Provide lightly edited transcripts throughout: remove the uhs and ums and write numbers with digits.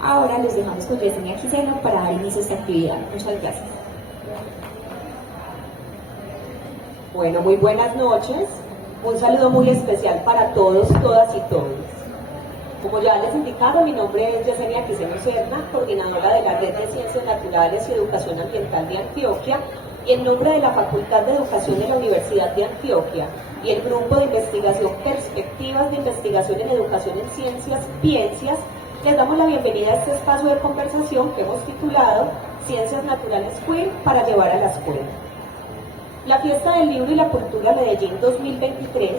Ahora los dejamos con Yesenia Quiseno para dar inicio a esta actividad. Muchas gracias. Bueno, muy buenas noches. Un saludo muy especial para todos, todas y todos. Como ya les indicaron, mi nombre es Yesenia Quiseno Serna, coordinadora de la Red de Ciencias Naturales y Educación Ambiental de Antioquia, y en nombre de la Facultad de Educación de la Universidad de Antioquia y el Grupo de Investigación Perspectivas de Investigación en Educación en Ciencias, Ciencias, les damos la bienvenida a este espacio de conversación que hemos titulado Ciencias Naturales Queer para llevar a la escuela. La Fiesta del Libro y la Cultura Medellín 2023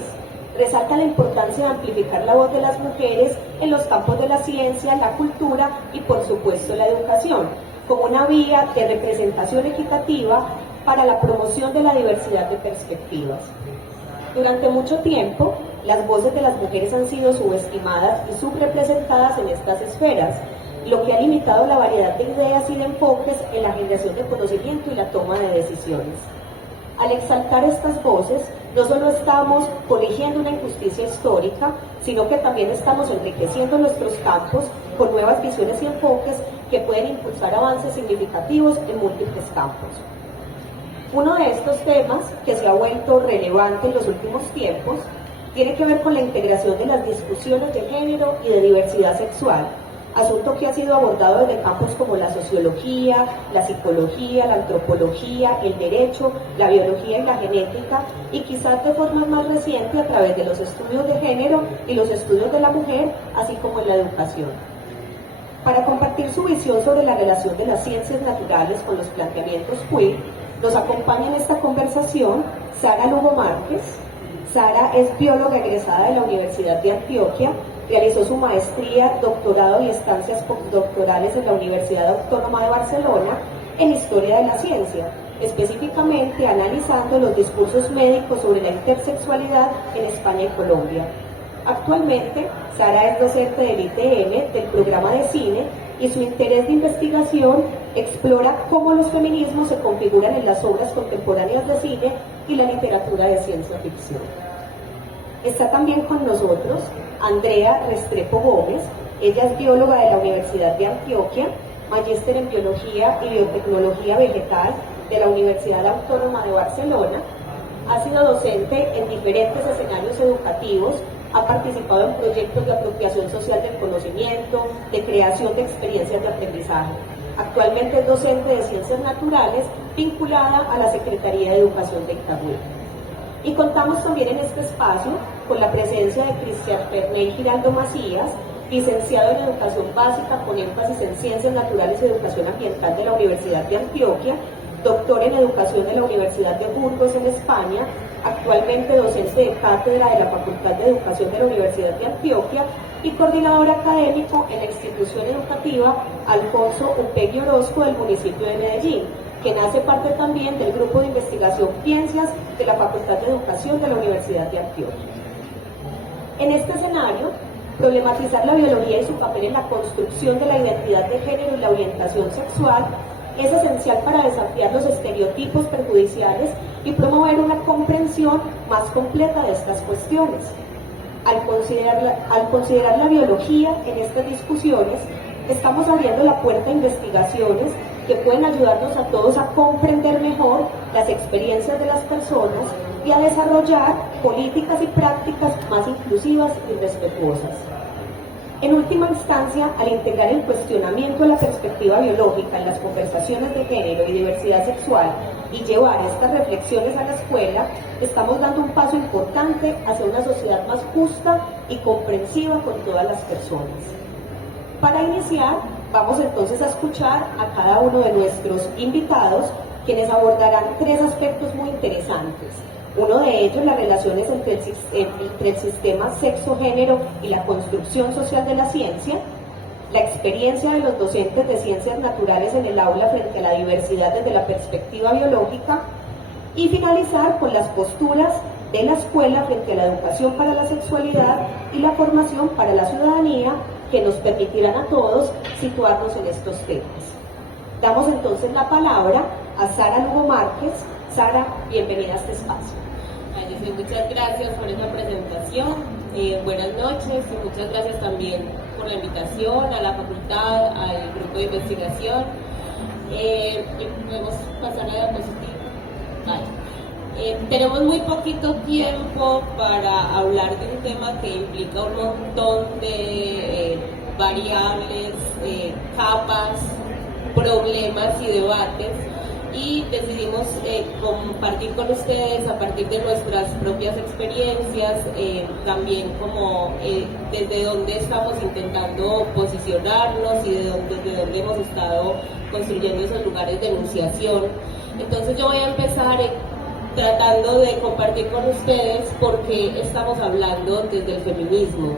resalta la importancia de amplificar la voz de las mujeres en los campos de la ciencia, la cultura y, por supuesto, la educación, como una vía de representación equitativa para la promoción de la diversidad de perspectivas. Durante mucho tiempo, las voces de las mujeres han sido subestimadas y subrepresentadas en estas esferas, lo que ha limitado la variedad de ideas y de enfoques en la generación de conocimiento y la toma de decisiones. Al exaltar estas voces, no solo estamos corrigiendo una injusticia histórica, sino que también estamos enriqueciendo nuestros campos con nuevas visiones y enfoques que pueden impulsar avances significativos en múltiples campos. Uno de estos temas que se ha vuelto relevante en los últimos tiempos tiene que ver con la integración de las discusiones de género y de diversidad sexual, asunto que ha sido abordado desde campos como la sociología, la psicología, la antropología, el derecho, la biología y la genética, y quizás de forma más reciente a través de los estudios de género y los estudios de la mujer, así como en la educación. Para compartir su visión sobre la relación de las ciencias naturales con los planteamientos queer, nos acompaña en esta conversación Sara Lugo Márquez. Sara es bióloga egresada de la Universidad de Antioquia, realizó su maestría, doctorado y estancias postdoctorales en la Universidad Autónoma de Barcelona en Historia de la Ciencia, específicamente analizando los discursos médicos sobre la intersexualidad en España y Colombia. Actualmente, Sara es docente del ITM, del programa de cine, y su interés de investigación explora cómo los feminismos se configuran en las obras contemporáneas de cine y la literatura de ciencia ficción. Está también con nosotros Andrea Restrepo Gómez. Ella es bióloga de la Universidad de Antioquia, magíster en Biología y Biotecnología Vegetal de la Universidad Autónoma de Barcelona. Ha sido docente en diferentes escenarios educativos, ha participado en proyectos de apropiación social del conocimiento, de creación de experiencias de aprendizaje. Actualmente es docente de Ciencias Naturales vinculada a la Secretaría de Educación de Itagüí. Y contamos también en este espacio con la presencia de Cristian Ferney Giraldo Macías, licenciado en Educación Básica con énfasis en Ciencias Naturales y Educación Ambiental de la Universidad de Antioquia, doctor en Educación de la Universidad de Burgos en España, actualmente docente de cátedra de la Facultad de Educación de la Universidad de Antioquia y coordinador académico en la institución educativa Alfonso Upegui Orozco del municipio de Medellín, quien hace parte también del Grupo de Investigación Ciencias de la Facultad de Educación de la Universidad de Antioquia. En este escenario, problematizar la biología y su papel en la construcción de la identidad de género y la orientación sexual es esencial para desafiar los estereotipos perjudiciales y promover una comprensión más completa de estas cuestiones. Al considerar la biología en estas discusiones, estamos abriendo la puerta a investigaciones que pueden ayudarnos a todos a comprender mejor las experiencias de las personas y a desarrollar políticas y prácticas más inclusivas y respetuosas. En última instancia, al integrar el cuestionamiento de la perspectiva biológica en las conversaciones de género y diversidad sexual y llevar estas reflexiones a la escuela, estamos dando un paso importante hacia una sociedad más justa y comprensiva con todas las personas. Para iniciar, vamos entonces a escuchar a cada uno de nuestros invitados, quienes abordarán tres aspectos muy interesantes. Uno de ellos, las relaciones entre el sistema sexo-género y la construcción social de la ciencia, la experiencia de los docentes de ciencias naturales en el aula frente a la diversidad desde la perspectiva biológica, y finalizar con las posturas de la escuela frente a la educación para la sexualidad y la formación para la ciudadanía, que nos permitirán a todos situarnos en estos temas. Damos entonces la palabra a Sara Lugo Márquez. Sara, bienvenida a este espacio. Muchas gracias por esa presentación, buenas noches y muchas gracias también por la invitación, a la facultad, al grupo de investigación. Y podemos pasar a la diapositiva. Vale. Tenemos muy poquito tiempo para hablar de un tema que implica un montón de variables, capas, problemas y debates, y decidimos compartir con ustedes a partir de nuestras propias experiencias, también como desde dónde estamos intentando posicionarnos y desde dónde hemos estado construyendo esos lugares de enunciación. Entonces yo voy a empezar tratando de compartir con ustedes por qué estamos hablando desde el feminismo.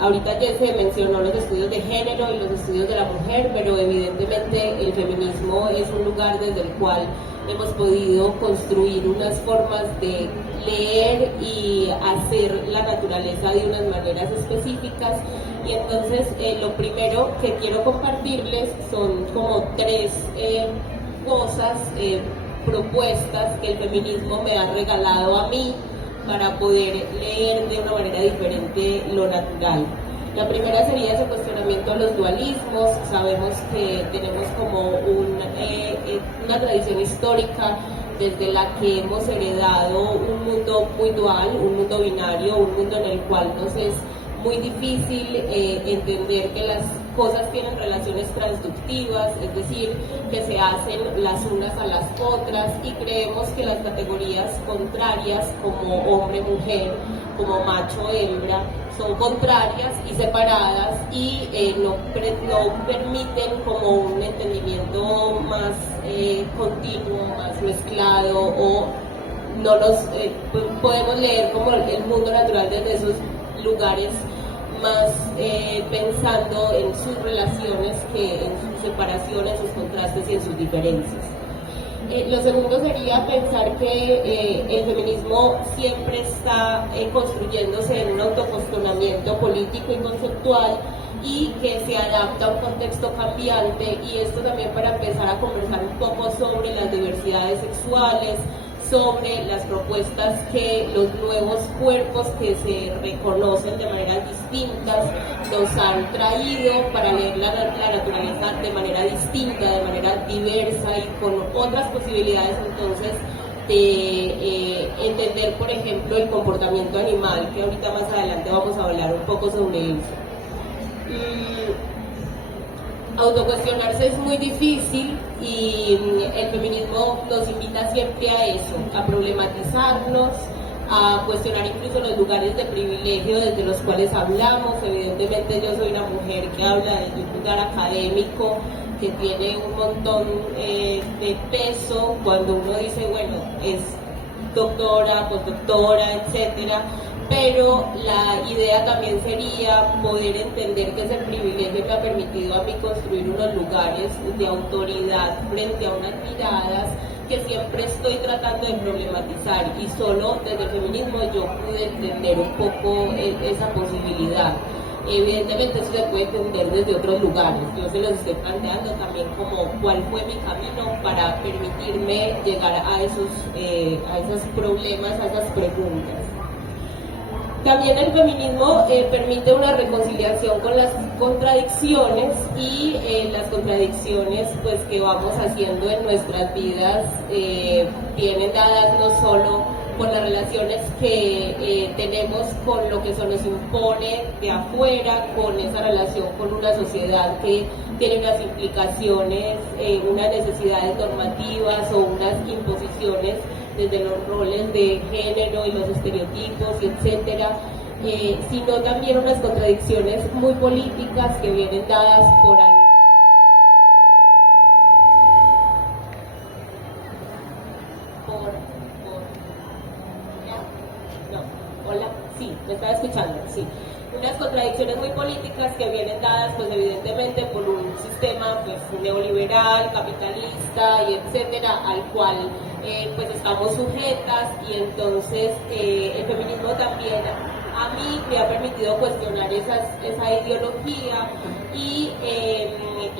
Ahorita ya se mencionó los estudios de género y los estudios de la mujer, pero evidentemente el feminismo es un lugar desde el cual hemos podido construir unas formas de leer y hacer la naturaleza de unas maneras específicas. Y entonces lo primero que quiero compartirles son como tres cosas, propuestas que el feminismo me ha regalado a mí para poder leer de una manera diferente lo natural. La primera sería ese cuestionamiento a los dualismos. Sabemos que tenemos como una tradición histórica desde la que hemos heredado un mundo muy dual, un mundo binario, un mundo en el cual nos es muy difícil entender que las cosas tienen relaciones transductivas, es decir, que se hacen las unas a las otras, y creemos que las categorías contrarias como hombre-mujer, como macho-hembra, son contrarias y separadas y no permiten como un entendimiento más continuo, más mezclado, o no nos podemos leer como el mundo natural desde esos lugares más pensando en sus relaciones que en sus separaciones, sus contrastes y en sus diferencias. Lo segundo sería pensar que el feminismo siempre está construyéndose en un autocuestionamiento político y conceptual, y que se adapta a un contexto cambiante, y esto también para empezar a conversar un poco sobre las diversidades sexuales, sobre las propuestas que los nuevos cuerpos que se reconocen de maneras distintas nos han traído para leer la naturaleza de manera distinta, de manera diversa y con otras posibilidades entonces de entender, por ejemplo, el comportamiento animal, que ahorita más adelante vamos a hablar un poco sobre eso. Autocuestionarse es muy difícil, y el feminismo nos invita siempre a eso, a problematizarnos, a cuestionar incluso los lugares de privilegio desde los cuales hablamos. Evidentemente yo soy una mujer que habla desde un lugar académico que tiene un montón de peso cuando uno dice, bueno, es doctora, postdoctora, etcétera. Pero la idea también sería poder entender que ese privilegio me ha permitido a mí construir unos lugares de autoridad frente a unas miradas que siempre estoy tratando de problematizar, y solo desde el feminismo yo pude entender un poco esa posibilidad. Evidentemente eso se puede entender desde otros lugares, yo se los estoy planteando también como cuál fue mi camino para permitirme llegar a esos problemas, a esas preguntas. También el feminismo permite una reconciliación con las contradicciones, y las contradicciones pues que vamos haciendo en nuestras vidas vienen dadas no solo por las relaciones que tenemos con lo que se nos impone de afuera, con esa relación con una sociedad que tiene unas implicaciones, unas necesidades normativas o unas imposiciones desde los roles de género y los estereotipos, etcétera, sino también unas contradicciones muy políticas que vienen dadas por hola, sí, me estaba escuchando, sí. Unas contradicciones muy políticas que vienen dadas, pues evidentemente por un sistema pues neoliberal, capitalista y etcétera, al cual pues estamos sujetas, y entonces el feminismo también a mí me ha permitido cuestionar esa ideología y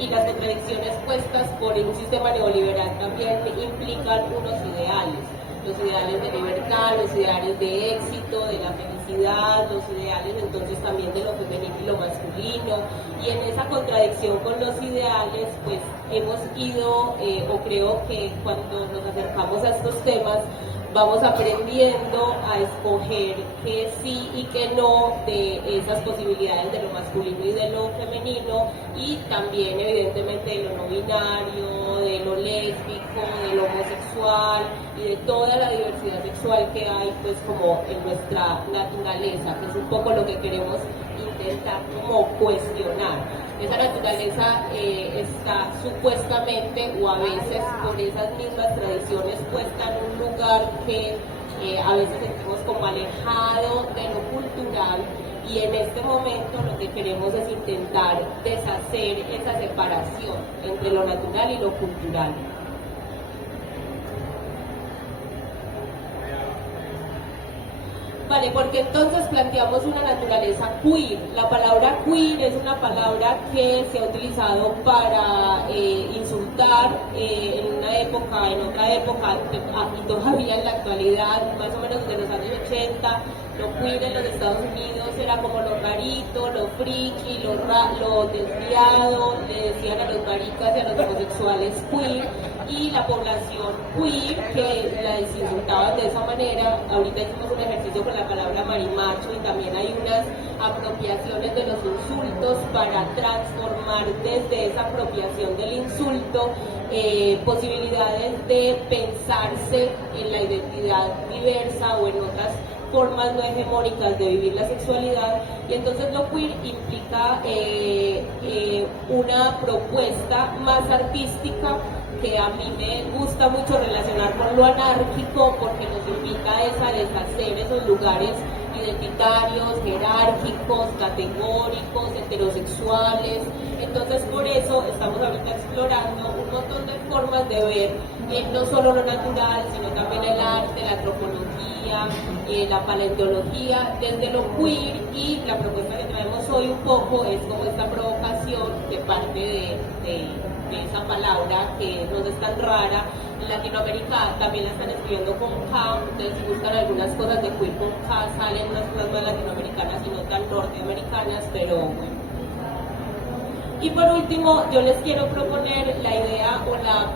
las contradicciones puestas por un sistema neoliberal también implican unos ideales, los ideales de libertad, los ideales de éxito, de la felicidad, diversidad, los ideales entonces también de lo femenino y lo masculino, y en esa contradicción con los ideales pues hemos ido, o creo que cuando nos acercamos a estos temas, vamos aprendiendo a escoger qué sí y qué no de esas posibilidades de lo masculino y de lo femenino, y también evidentemente de lo no binario, de lo lésbico, de lo homosexual y de toda la diversidad sexual que hay pues como en nuestra naturaleza, que es un poco lo que queremos intentar como cuestionar. Esa naturaleza está supuestamente o a veces por esas mismas tradiciones puesta en un lugar que a veces sentimos como alejado de lo cultural, y en este momento lo que queremos es intentar deshacer esa separación entre lo natural y lo cultural. Vale, porque entonces planteamos una naturaleza queer. La palabra queer es una palabra que se ha utilizado para insultar en una época, en otra época, y todavía en la actualidad, más o menos desde los años 80, lo queer en los Estados Unidos era como lo rarito, lo friki, lo desviado, le decían a los maricas y a los homosexuales queer, y la población queer que la insultaban de esa manera. Ahorita hicimos un ejercicio con la palabra marimacho y también hay unas apropiaciones de los insultos para transformar desde esa apropiación del insulto posibilidades de pensarse en la identidad diversa o en otras formas no hegemónicas de vivir la sexualidad. Y entonces lo queer implica una propuesta más artística que a mí me gusta mucho relacionar con lo anárquico, porque nos invita a deshacer esos lugares identitarios, jerárquicos, categóricos, heterosexuales. Entonces por eso estamos ahorita explorando un montón de formas de ver no solo lo natural, sino también el arte, la antropología, la paleontología, desde lo queer. Y la propuesta que traemos hoy un poco es como esta provocación de parte de esa palabra que no es tan rara. En Latinoamérica también la están escribiendo con K, entonces si buscan algunas cosas de queer con K salen unas cosas más latinoamericanas y no tan norteamericanas, pero bueno. Y por último, yo les quiero proponer la idea o la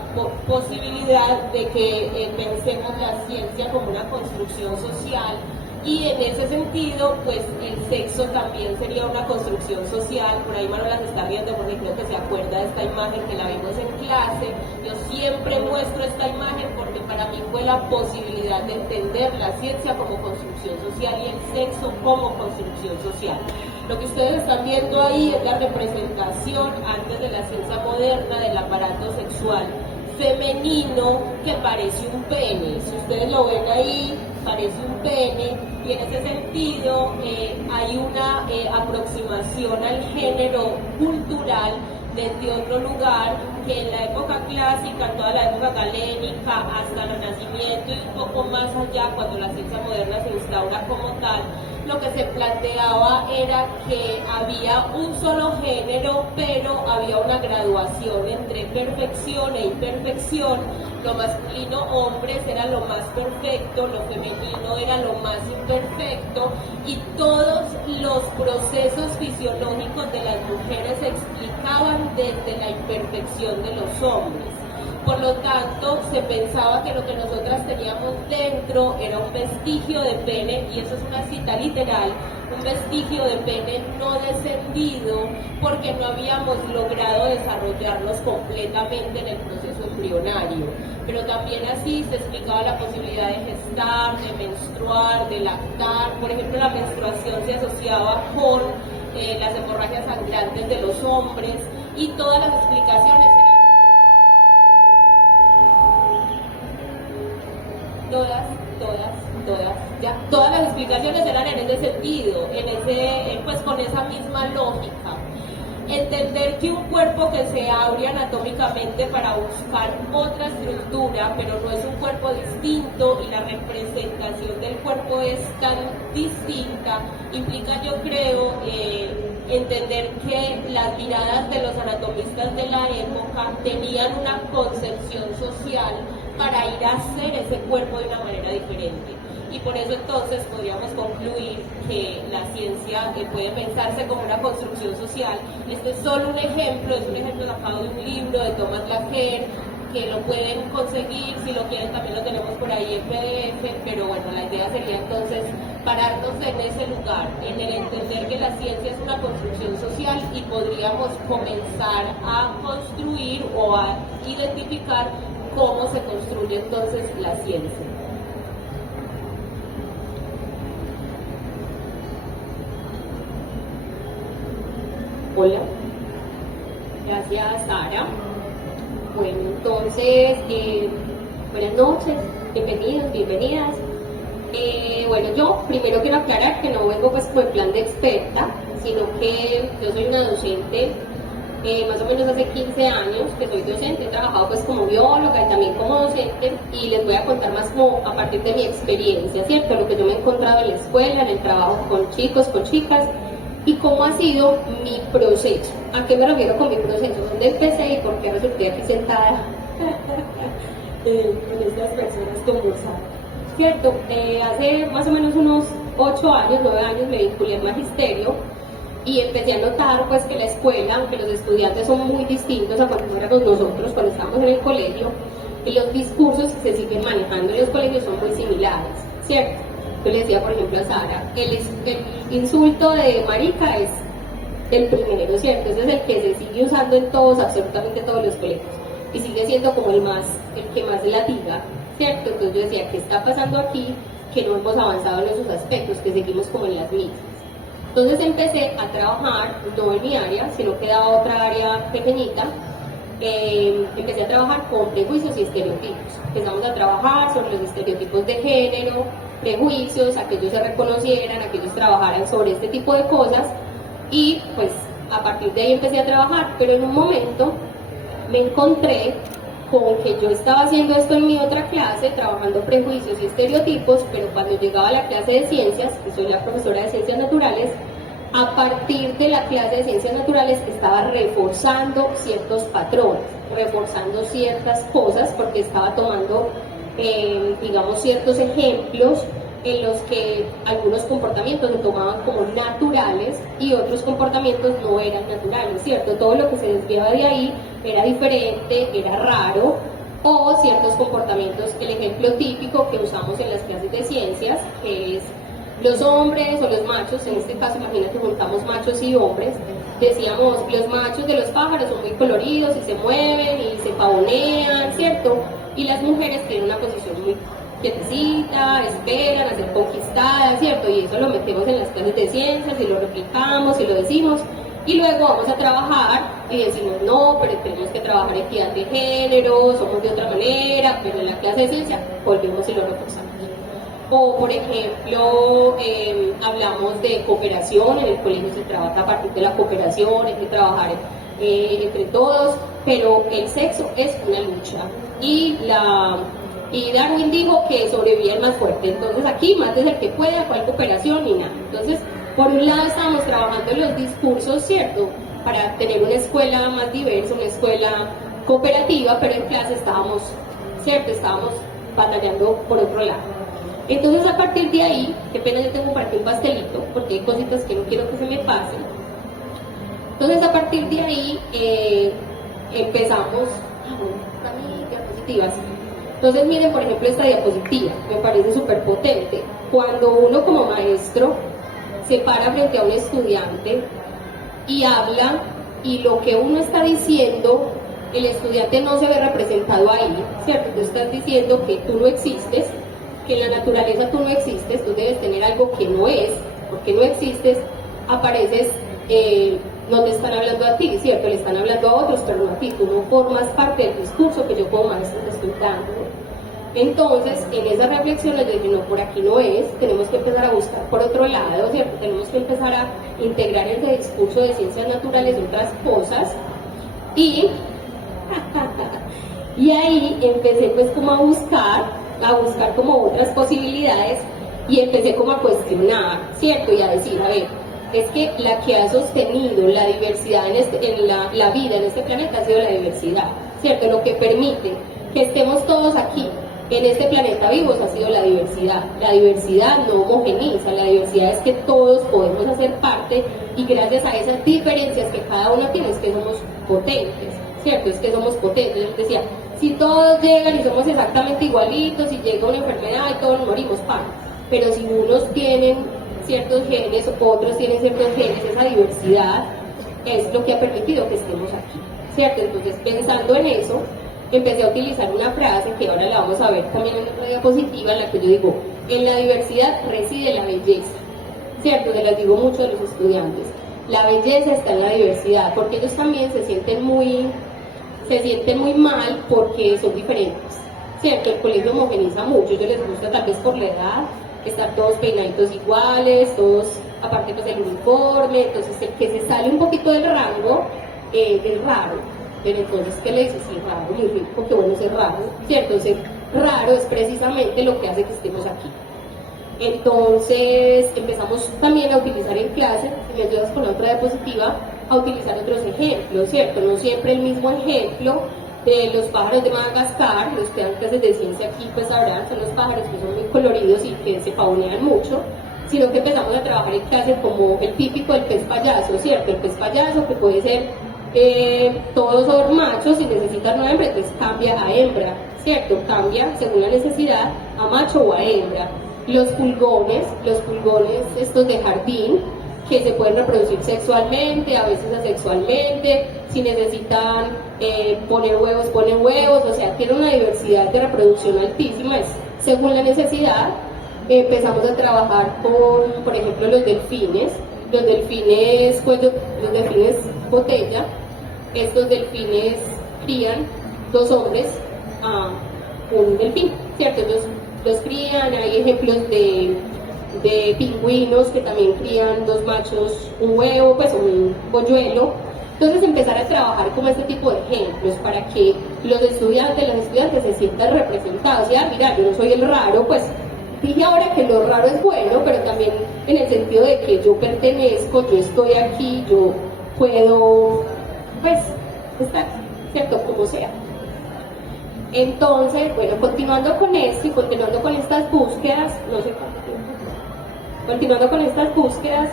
posibilidad de que pensemos la ciencia como una construcción social, y en ese sentido, pues el sexo también sería una construcción social. Por ahí Manuela se está riendo porque creo que se acuerda de esta imagen que la vimos en clase. Yo siempre muestro esta imagen porque para mí fue la posibilidad de entender la ciencia como construcción social y el sexo como construcción social. Lo que ustedes están viendo ahí es la representación antes de la ciencia moderna del aparato sexual femenino, que parece un pene. Si ustedes lo ven ahí, parece un pene, y en ese sentido hay una aproximación al género cultural desde otro lugar que en la época clásica, toda la época galénica, hasta el Renacimiento y un poco más allá, cuando la ciencia moderna se instaura como tal, lo que se planteaba era que había un solo género, pero había una graduación entre perfección e imperfección. Lo masculino, hombres, era lo más perfecto, lo femenino era lo más imperfecto, y todos los procesos fisiológicos de las mujeres se explicaban desde la imperfección de los hombres. Por lo tanto, se pensaba que lo que nosotras teníamos dentro era un vestigio de pene, y eso es una cita literal, un vestigio de pene no descendido, porque no habíamos logrado desarrollarnos completamente en el proceso embrionario. Pero también así se explicaba la posibilidad de gestar, de menstruar, de lactar. Por ejemplo, la menstruación se asociaba con las hemorragias sangrantes de los hombres, y todas las explicaciones eran todas las explicaciones eran en ese sentido, pues con esa misma lógica. Entender que un cuerpo que se abre anatómicamente para buscar otra estructura, pero no es un cuerpo distinto, y la representación del cuerpo es tan distinta, implica, yo creo, entender que las miradas de los anatomistas de la época tenían una concepción social para ir a hacer ese cuerpo de una manera diferente. y por eso entonces podríamos concluir que la ciencia puede pensarse como una construcción social. Este es solo un ejemplo, es un ejemplo sacado de un libro de Thomas Laqueur, que lo pueden conseguir, si lo quieren también lo tenemos por ahí en PDF, pero bueno, la idea sería entonces pararnos en ese lugar, en el entender que la ciencia es una construcción social y podríamos comenzar a construir o a identificar cómo se construye entonces la ciencia. Hola, gracias Sara. Bueno, entonces, buenas noches, bienvenidos, bienvenidas. Bueno, yo primero quiero aclarar que no vengo pues con el plan de experta, sino que yo soy una docente, más o menos hace 15 años que soy docente, he trabajado pues como bióloga y también como docente, y les voy a contar más como a partir de mi experiencia, ¿cierto? Lo que yo me he encontrado en la escuela, en el trabajo con chicos, con chicas, y cómo ha sido mi proceso. ¿A qué me refiero con mi proceso? ¿Dónde empecé y por qué resulté aquí sentada con estas personas conversando? Cierto, hace más o menos unos 8 años, 9 años me vinculé al magisterio y empecé a notar pues que la escuela, aunque los estudiantes son muy distintos a cuando éramos nosotros, cuando estábamos en el colegio, y los discursos que se siguen manejando en los colegios son muy similares, ¿cierto? Yo le decía, por ejemplo, a Sara, el insulto de marica es el primero, ¿cierto? Ese es el que se sigue usando en todos, absolutamente todos los colegios, y sigue siendo como el que más latiga, ¿cierto? Entonces yo decía, ¿qué está pasando aquí? Que no hemos avanzado en esos aspectos, que seguimos como en las mismas. Entonces empecé a trabajar, no en mi área, sino que era otra área pequeñita. Empecé a trabajar con prejuicios y estereotipos. Empezamos a trabajar sobre los estereotipos de género, prejuicios, a que ellos se reconocieran, a que ellos trabajaran sobre este tipo de cosas, y pues a partir de ahí empecé a trabajar, pero en un momento me encontré con que yo estaba haciendo esto en mi otra clase, trabajando prejuicios y estereotipos, pero cuando llegaba a la clase de ciencias, que soy la profesora de ciencias naturales, a partir de la clase de ciencias naturales estaba reforzando ciertos patrones, reforzando ciertas cosas, porque estaba tomando, digamos, ciertos ejemplos en los que algunos comportamientos se tomaban como naturales y otros comportamientos no eran naturales, ¿cierto? Todo lo que se desviaba de ahí era diferente, era raro, o ciertos comportamientos, el ejemplo típico que usamos en las clases de ciencias, que es los hombres o los machos, en este caso imagínate juntamos machos y hombres, decíamos los machos de los pájaros son muy coloridos y se mueven y se pavonean, ¿cierto? Y las mujeres tienen una posición muy quietecita, esperan a ser conquistadas, ¿cierto? Y eso lo metemos en las clases de ciencias y lo replicamos y lo decimos, y luego vamos a trabajar y decimos no, pero tenemos que trabajar equidad de género, somos de otra manera, pero en la clase de ciencia volvemos y lo reforzamos. O por ejemplo, hablamos de cooperación, en el colegio se trabaja a partir de la cooperación, hay que trabajar entre todos, pero el sexo es una lucha, y Darwin dijo que sobrevivía el más fuerte, entonces aquí más es el que puede, cuál cooperación ni nada. Entonces, por un lado estábamos trabajando en los discursos, ¿cierto?, para tener una escuela más diversa, una escuela cooperativa, pero en clase estábamos, ¿cierto?, estábamos batallando por otro lado. Entonces, a partir de ahí, qué pena, yo tengo para aquí un pastelito, porque hay cositas que no quiero que se me pasen. Entonces, a partir de ahí, empezamos diapositivas. Entonces, miren, por ejemplo, esta diapositiva, me parece súper potente. Cuando uno como maestro se para frente a un estudiante y habla, y lo que uno está diciendo, el estudiante no se ve representado ahí, ¿cierto? Tú estás diciendo que tú no existes, que en la naturaleza tú no existes, tú debes tener algo que no es, porque no existes, apareces, no te están hablando a ti, ¿cierto? Le están hablando a otros, pero no a ti, tú no formas parte del discurso que yo como maestro te estoy dando. Entonces, en esa reflexión les dije, no, por aquí no es, tenemos que empezar a buscar por otro lado, ¿cierto? Tenemos que empezar a integrar ese discurso de ciencias naturales otras cosas, y ahí empecé pues como a buscar como otras posibilidades, y empecé como a cuestionar, ¿cierto? Y a decir, a ver, es que la que ha sostenido la diversidad en la vida en este planeta ha sido la diversidad, ¿cierto? Lo que permite que estemos todos aquí en este planeta vivos ha sido la diversidad. La diversidad no homogeniza, la diversidad es que todos podemos hacer parte y gracias a esas diferencias que cada uno tiene es que somos potentes, ¿cierto? Es que somos potentes. Yo decía, si todos llegan y somos exactamente igualitos y llega una enfermedad y todos nos morimos, pero si unos tienen ciertos genes, otros tienen ciertos genes, esa diversidad es lo que ha permitido que estemos aquí, ¿cierto? Entonces, pensando en eso, empecé a utilizar una frase que ahora la vamos a ver también en otra diapositiva, en la que yo digo, en la diversidad reside la belleza, ¿cierto? Se las digo mucho a los estudiantes, la belleza está en la diversidad, porque ellos también se sienten muy mal porque son diferentes, ¿cierto? El colegio homogeniza mucho, ellos les gusta tal vez por la edad, estar todos peinaditos iguales, todos, aparte pues del uniforme, entonces el que se sale un poquito del rango es raro. Pero entonces, ¿qué le dices? Sí, raro, muy rico, qué bueno ser raro, ¿cierto? Ser raro es precisamente lo que hace que estemos aquí. Entonces, empezamos también a utilizar en clase, si me ayudas con la otra diapositiva, a utilizar otros ejemplos, ¿cierto? No siempre el mismo ejemplo de los pájaros de Madagascar, los que dan clases de ciencia aquí, pues sabrán, son los pájaros que son muy coloridos y que se pavonean mucho, sino que empezamos a trabajar en clase como el típico del pez payaso, ¿cierto? El pez payaso que puede ser todos son machos y necesitan una hembra, entonces cambia a hembra, ¿cierto? Cambia según la necesidad a macho o a hembra. Los pulgones estos de jardín, que se pueden reproducir sexualmente, a veces asexualmente, si necesitan poner huevos, ponen huevos, o sea, tiene una diversidad de reproducción altísima, es según la necesidad. Empezamos a trabajar con, por ejemplo, los delfines, pues los delfines botella. Estos delfines crían 2 hombres a un delfín, ¿cierto? Ellos los crían, hay ejemplos de pingüinos que también crían 2 machos, un huevo, pues un polluelo. Entonces empezar a trabajar como este tipo de ejemplos para que los estudiantes se sientan representados. Ya, mira, yo no soy el raro, pues dije ahora que lo raro es bueno, pero también en el sentido de que yo pertenezco, yo estoy aquí, yo puedo, pues, estar, ¿cierto? Como sea. Entonces, bueno, continuando con esto y continuando con estas búsquedas, no sé cuánto tiempo, continuando con estas búsquedas,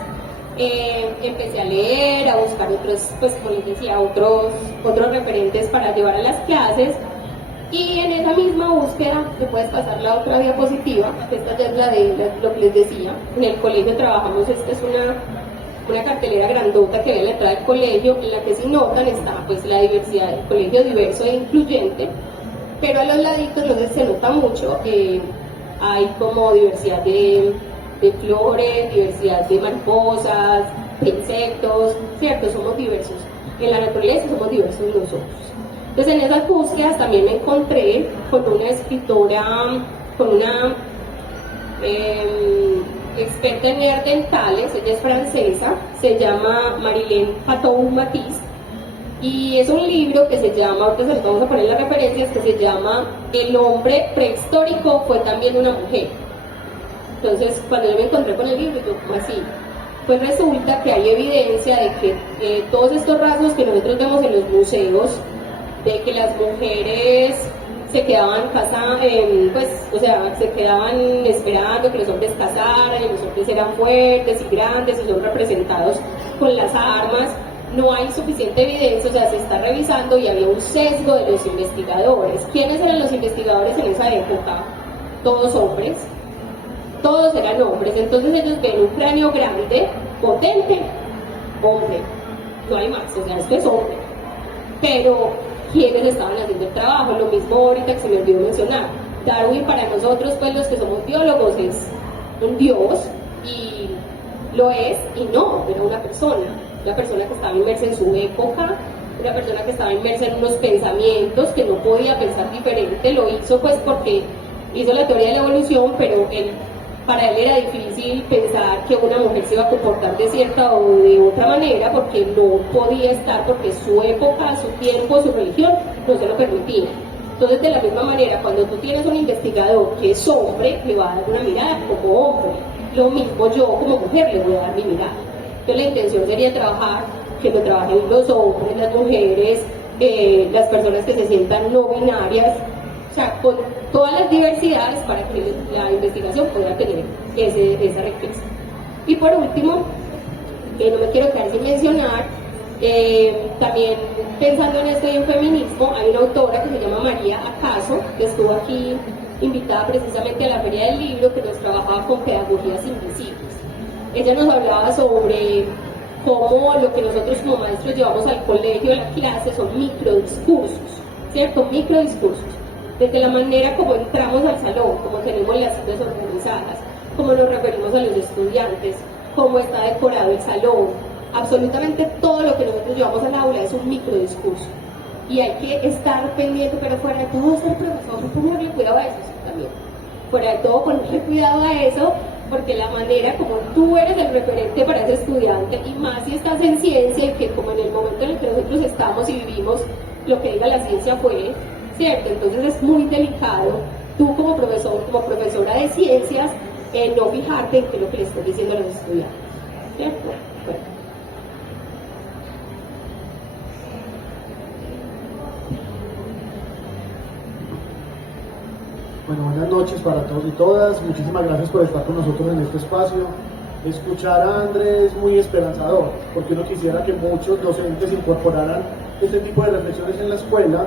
empecé a leer, a buscar otros, pues como les decía, otros referentes para llevar a las clases. Y en esa misma búsqueda, me puedes pasar la otra diapositiva, esta ya es la de lo que les decía. En el colegio trabajamos, esta es una cartelera grandota que ve en la entrada del colegio, en la que si notan está pues la diversidad del colegio diverso e incluyente, pero a los laditos no se nota mucho, hay como diversidad de flores, diversidad de mariposas, de insectos, ¿cierto? Somos diversos, en la naturaleza somos diversos nosotros. Entonces en esas búsquedas también me encontré con una escritora, con una experta en neandertales, ella es francesa, se llama Marilyn Patou-Matisse, y es un libro que se llama, ahorita se les vamos a poner las referencias, que se llama El hombre prehistórico fue también una mujer. Entonces cuando yo me encontré con el libro, yo como así, pues resulta que hay evidencia de que todos estos rasgos que nosotros vemos en los museos, de que las mujeres se quedaban casadas, pues, o sea, se quedaban esperando que los hombres casaran, y los hombres eran fuertes y grandes y son representados con las armas. No hay suficiente evidencia, o sea, se está revisando y había un sesgo de los investigadores. ¿Quiénes eran los investigadores en esa época? Todos hombres, todos eran hombres, entonces ellos ven un cráneo grande, potente, hombre, no hay más, o sea, esto es hombre. Pero ¿quiénes estaban haciendo el trabajo? Lo mismo ahorita que se me olvidó mencionar. Darwin para nosotros, pues los que somos biólogos, es un dios, y lo es y no, era una persona que estaba inmersa en su época, una persona que estaba inmersa en unos pensamientos, que no podía pensar diferente, lo hizo pues porque hizo la teoría de la evolución, pero para él era difícil pensar que una mujer se iba a comportar de cierta o de otra manera, porque no podía estar, porque su época, su tiempo, su religión no se lo permitía. Entonces, de la misma manera, cuando tú tienes un investigador que es hombre, le va a dar una mirada como hombre. Lo mismo yo como mujer le voy a dar mi mirada. Entonces, la intención sería trabajar, que lo trabajen los hombres, las mujeres, las personas que se sientan no binarias, sea, con todas las diversidades para que la investigación pueda tener esa riqueza. Y por último, no me quiero quedar sin mencionar, también pensando en esto y en feminismo, hay una autora que se llama María Acaso, que estuvo aquí invitada precisamente a la Feria del Libro, que nos trabajaba con pedagogías invisibles. Ella nos hablaba sobre cómo lo que nosotros como maestros llevamos al colegio, a la clase, son microdiscursos, ¿cierto? Microdiscursos. Desde la manera como entramos al salón, cómo tenemos las citas organizadas, cómo nos referimos a los estudiantes, cómo está decorado el salón. Absolutamente todo lo que nosotros llevamos al aula es un microdiscurso. Y hay que estar pendiente, pero fuera de todo ser profesor, ponerle cuidado a eso también. Fuera de todo ponerle cuidado a eso, porque la manera como tú eres el referente para ese estudiante, y más si estás en ciencia, y que como en el momento en el que nosotros estamos y vivimos, lo que diga la ciencia fue, ¿cierto? Entonces es muy delicado, tú como profesor, como profesora de ciencias, no fijarte en qué es lo que le estás diciendo a los estudiantes, ¿cierto? Bueno. Bueno, buenas noches para todos y todas. Muchísimas gracias por estar con nosotros en este espacio. Escuchar a Andrés es muy esperanzador, porque uno quisiera que muchos docentes incorporaran este tipo de reflexiones en la escuela.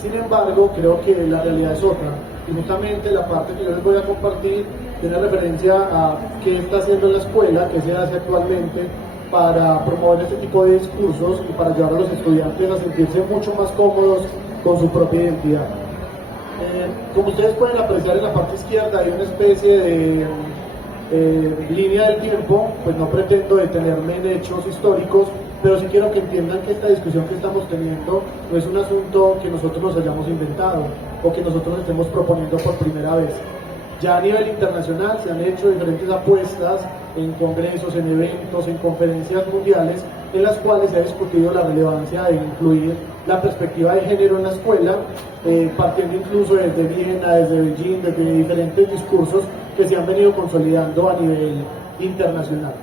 Sin embargo, creo que la realidad es otra. Y justamente la parte que yo les voy a compartir tiene referencia a qué está haciendo la escuela, qué se hace actualmente para promover este tipo de discursos y para llevar a los estudiantes a sentirse mucho más cómodos con su propia identidad. Como ustedes pueden apreciar en la parte izquierda hay una especie de línea del tiempo, pues no pretendo detenerme en hechos históricos, pero sí quiero que entiendan que esta discusión que estamos teniendo no es un asunto que nosotros nos hayamos inventado o que nosotros estemos proponiendo por primera vez. Ya a nivel internacional se han hecho diferentes apuestas en congresos, en eventos, en conferencias mundiales, en las cuales se ha discutido la relevancia de incluir la perspectiva de género en la escuela, partiendo incluso desde Viena, desde Beijing, desde diferentes discursos que se han venido consolidando a nivel internacional.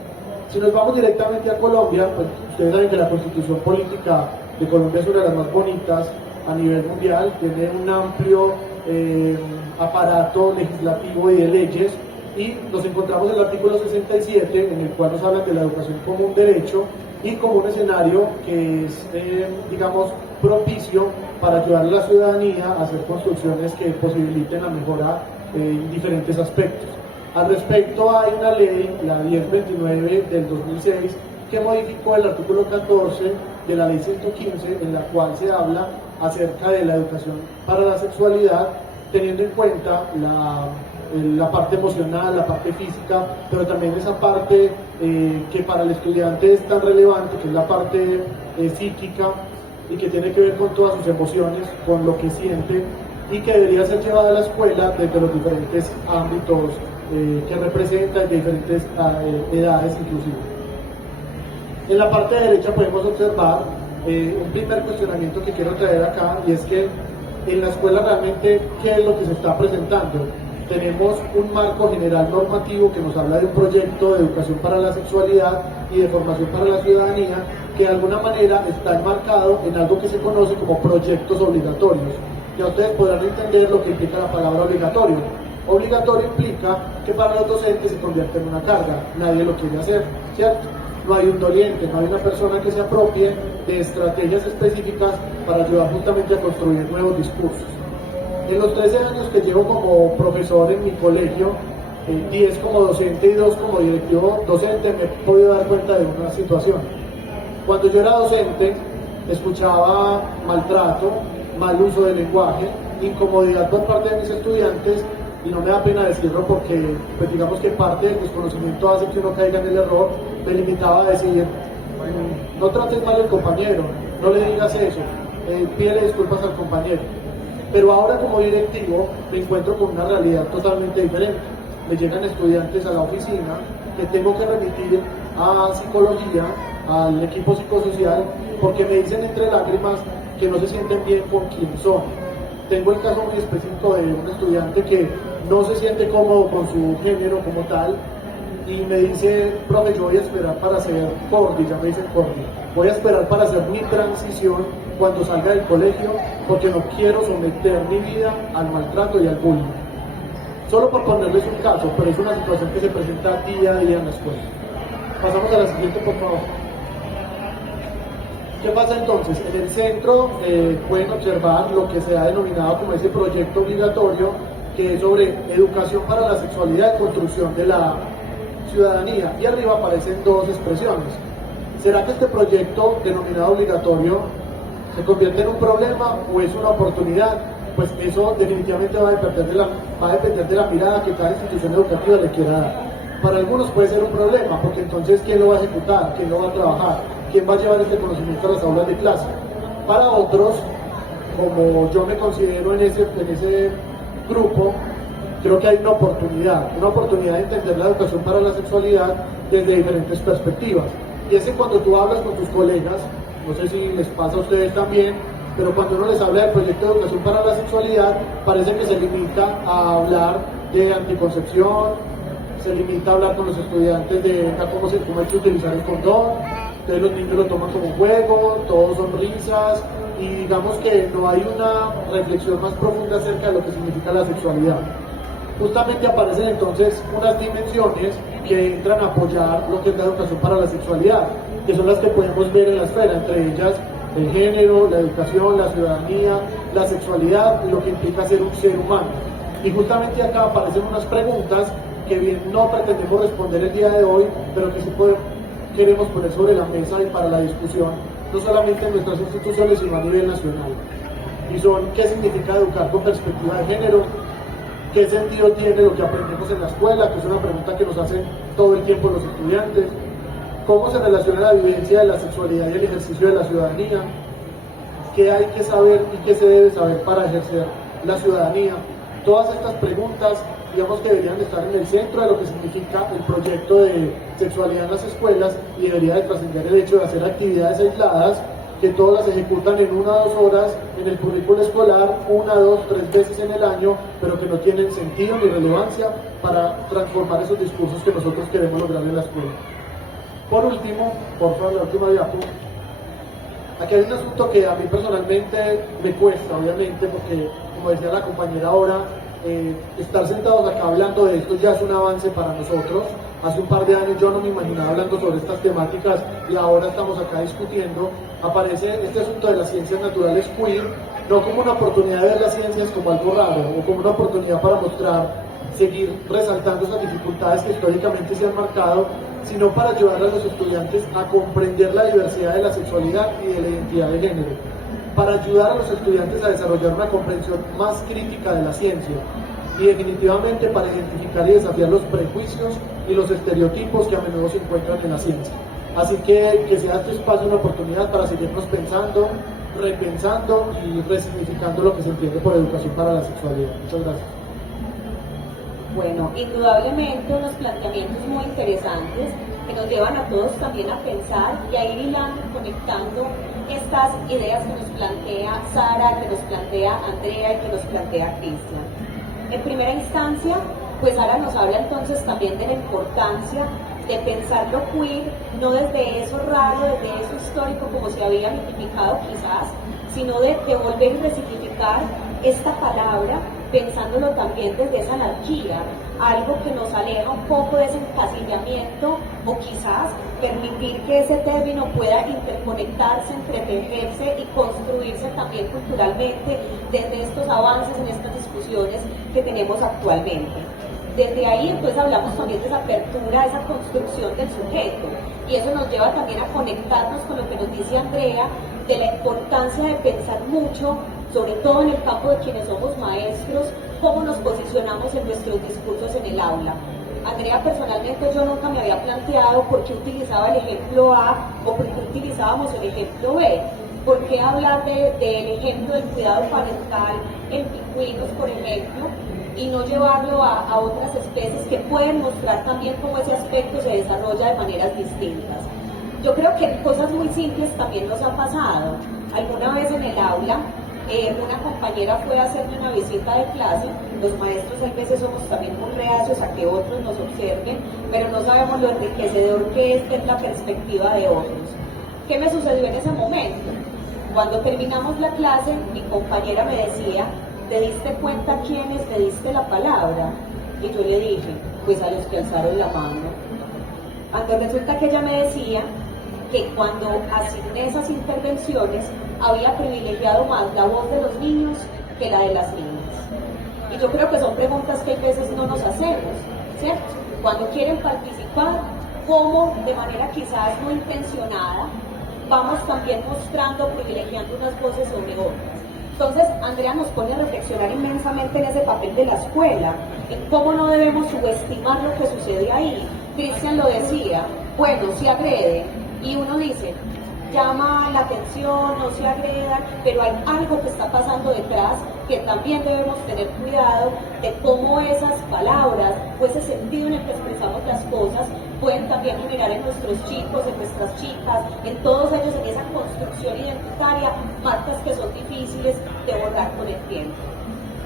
Si nos vamos directamente a Colombia, pues ustedes saben que la constitución política de Colombia es una de las más bonitas a nivel mundial, tiene un amplio aparato legislativo y de leyes, y nos encontramos en el artículo 67, en el cual nos habla de la educación como un derecho y como un escenario que es, digamos, propicio para ayudar a la ciudadanía a hacer construcciones que posibiliten la mejora en diferentes aspectos. Al respecto hay una ley, la 1029 del 2006, que modificó el artículo 14 de la ley 115, en la cual se habla acerca de la educación para la sexualidad, teniendo en cuenta la parte emocional, la parte física, pero también esa parte que para el estudiante es tan relevante, que es la parte psíquica y que tiene que ver con todas sus emociones, con lo que siente, y que debería ser llevada a la escuela desde los diferentes ámbitos que representa, de diferentes edades inclusive. En la parte derecha podemos observar un primer cuestionamiento que quiero traer acá, y es que en la escuela realmente, ¿qué es lo que se está presentando? Tenemos un marco general normativo que nos habla de un proyecto de educación para la sexualidad y de formación para la ciudadanía, que de alguna manera está enmarcado en algo que se conoce como proyectos obligatorios. Ya ustedes podrán entender lo que implica la palabra obligatorio. Obligatorio implica que para los docentes se convierte en una carga, nadie lo quiere hacer, ¿cierto? No hay un doliente, no hay una persona que se apropie de estrategias específicas para ayudar justamente a construir nuevos discursos. En los 13 años que llevo como profesor en mi colegio, 10 como docente y 2 como directivo docente, me he podido dar cuenta de una situación. Cuando yo era docente, escuchaba maltrato, mal uso del lenguaje, incomodidad por parte de mis estudiantes, y no me da pena decirlo porque, pues digamos que parte del desconocimiento hace que uno caiga en el error. Me limitaba a decir, no trates mal al compañero, no le digas eso, pídele disculpas al compañero. Pero ahora como directivo me encuentro con una realidad totalmente diferente. Me llegan estudiantes a la oficina que tengo que remitir a psicología, al equipo psicosocial, porque me dicen entre lágrimas que no se sienten bien con quién son. Tengo el caso muy específico de un estudiante que no se siente cómodo con su género como tal, y me dice, profe, yo voy a esperar para ser Cordy, ya me dicen Cordy, voy a esperar para hacer mi transición cuando salga del colegio, porque no quiero someter mi vida al maltrato y al bullying. Solo por ponerles un caso, pero es una situación que se presenta día a día en la escuela. Pasamos a la siguiente, por favor. ¿Qué pasa entonces? En el centro pueden observar lo que se ha denominado como ese proyecto obligatorio, que es sobre educación para la sexualidad y construcción de la ciudadanía. Y arriba aparecen dos expresiones. ¿Será que este proyecto denominado obligatorio se convierte en un problema o es una oportunidad? Pues eso definitivamente va a depender de la mirada que cada institución educativa le quiera dar. Para algunos puede ser un problema, porque entonces ¿quién lo va a ejecutar? ¿Quién lo va a trabajar? ¿Quién va a llevar este conocimiento a las aulas de clase? Para otros, como yo me considero en ese grupo, creo que hay una oportunidad de entender la educación para la sexualidad desde diferentes perspectivas. Y es que cuando tú hablas con tus colegas, no sé si les pasa a ustedes también, pero cuando uno les habla del proyecto de educación para la sexualidad, parece que se limita a hablar de anticoncepción, se limita a hablar con los estudiantes de cómo hay que utilizar el condón, entonces los niños lo toman como un juego, todos son risas, y digamos que no hay una reflexión más profunda acerca de lo que significa la sexualidad. Justamente aparecen entonces unas dimensiones que entran a apoyar lo que es la educación para la sexualidad, que son las que podemos ver en la esfera, entre ellas el género, la educación, la ciudadanía, la sexualidad y lo que implica ser un ser humano. Y justamente acá aparecen unas preguntas que bien no pretendemos responder el día de hoy, pero que sí queremos poner sobre la mesa y para la discusión, no solamente en nuestras instituciones, sino a nivel nacional. Y son: ¿qué significa educar con perspectiva de género? ¿Qué sentido tiene lo que aprendemos en la escuela? Que es una pregunta que nos hacen todo el tiempo los estudiantes. ¿Cómo se relaciona la vivencia de la sexualidad y el ejercicio de la ciudadanía? ¿Qué hay que saber y qué se debe saber para ejercer la ciudadanía? Todas estas preguntas, digamos que deberían estar en el centro de lo que significa el proyecto de sexualidad en las escuelas, y debería de trascender el hecho de hacer actividades aisladas que todas las ejecutan en 1 o 2 horas en el currículo escolar, 1, 2, 3 veces en el año, pero que no tienen sentido ni relevancia para transformar esos discursos que nosotros queremos lograr en la escuela. Por último, por favor, la última diapo. Aquí hay un asunto que a mí personalmente me cuesta, obviamente, porque, como decía la compañera ahora, estar sentados acá hablando de esto ya es un avance para nosotros. Hace un par de años yo no me imaginaba hablando sobre estas temáticas y ahora estamos acá discutiendo. Aparece este asunto de las ciencias naturales queer, no como una oportunidad de ver las ciencias como algo raro o como una oportunidad para seguir resaltando esas dificultades que históricamente se han marcado, sino para ayudar a los estudiantes a comprender la diversidad de la sexualidad y de la identidad de género, para ayudar a los estudiantes a desarrollar una comprensión más crítica de la ciencia y definitivamente para identificar y desafiar los prejuicios y los estereotipos que a menudo se encuentran en la ciencia. Así que sea este espacio una oportunidad para seguirnos pensando, repensando y resignificando lo que se entiende por educación para la sexualidad. Muchas gracias. Bueno, indudablemente unos planteamientos muy interesantes que nos llevan a todos también a pensar y a ir hilando y conectando estas ideas que nos plantea Sara, que nos plantea Andrea y que nos plantea Cristian. En primera instancia, pues Sara nos habla entonces también de la importancia de pensar lo queer, no desde eso raro, desde eso histórico como se había mitificado quizás, sino de volver y resignificar esta palabra, pensándolo también desde esa anarquía, algo que nos aleja un poco de ese encasillamiento, o quizás permitir que ese término pueda interconectarse, entretejerse y construirse también culturalmente desde estos avances en estas discusiones que tenemos actualmente. Desde ahí entonces hablamos también de esa apertura, esa construcción del sujeto, y eso nos lleva también a conectarnos con lo que nos dice Andrea, de la importancia de pensar mucho, sobre todo en el campo de quienes somos maestros, cómo nos posicionamos en nuestros discursos en el aula. Andrea, personalmente yo nunca me había planteado por qué utilizaba el ejemplo A o por qué utilizábamos el ejemplo B. ¿Por qué hablar del ejemplo del cuidado parental en pingüinos, por ejemplo, y no llevarlo a otras especies que pueden mostrar también cómo ese aspecto se desarrolla de maneras distintas? Yo creo que cosas muy simples también nos han pasado. Alguna vez en el aula, una compañera fue a hacerme una visita de clase. Los maestros a veces somos también muy reacios a que otros nos observen, pero no sabemos lo enriquecedor que es ver la perspectiva de otros. ¿Qué me sucedió en ese momento? Cuando terminamos la clase, mi compañera me decía, ¿te diste cuenta a quiénes le diste la palabra? Y yo le dije, pues a los que alzaron la mano. Cuando resulta que ella me decía que cuando asigné esas intervenciones había privilegiado más la voz de los niños que la de las niñas. Y yo creo que son preguntas que a veces no nos hacemos, ¿cierto? Cuando quieren participar, cómo de manera quizás no intencionada, vamos también mostrando, privilegiando unas voces sobre otras. Entonces, Andrea nos pone a reflexionar inmensamente en ese papel de la escuela, en cómo no debemos subestimar lo que sucede ahí. Cristian lo decía, bueno, se agreden, y uno dice, llama la atención, no se agredan, pero hay algo que está pasando detrás que también debemos tener cuidado de cómo esas palabras o ese sentido en el que expresamos las cosas pueden también generar en nuestros chicos, en nuestras chicas, en todos ellos, en esa construcción identitaria, marcas que son difíciles de borrar con el tiempo.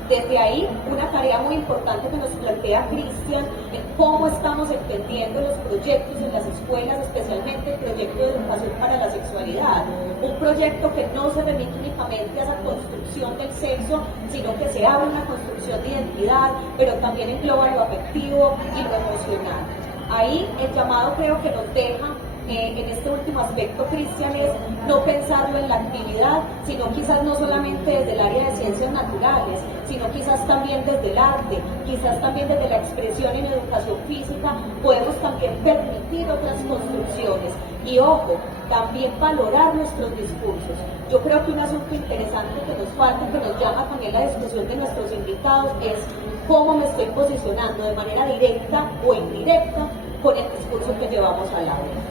Desde ahí, una tarea muy importante que nos plantea Cristian en cómo estamos entendiendo los proyectos en las escuelas, especialmente el proyecto de educación para la sexualidad. Un proyecto que no se remite únicamente a esa construcción del sexo, sino que se abre una construcción de identidad, pero también engloba lo afectivo y lo emocional. Ahí el llamado creo que nos deja en este último aspecto, Cristian, es no pensarlo en la actividad, sino quizás no solamente desde el área de ciencias naturales, sino quizás también desde el arte, quizás también desde la expresión en educación física, podemos también permitir otras construcciones. Y ojo, también valorar nuestros discursos. Yo creo que un asunto interesante que nos falta, que nos llama también la discusión de nuestros invitados, es cómo me estoy posicionando de manera directa o indirecta con el discurso que llevamos al aula.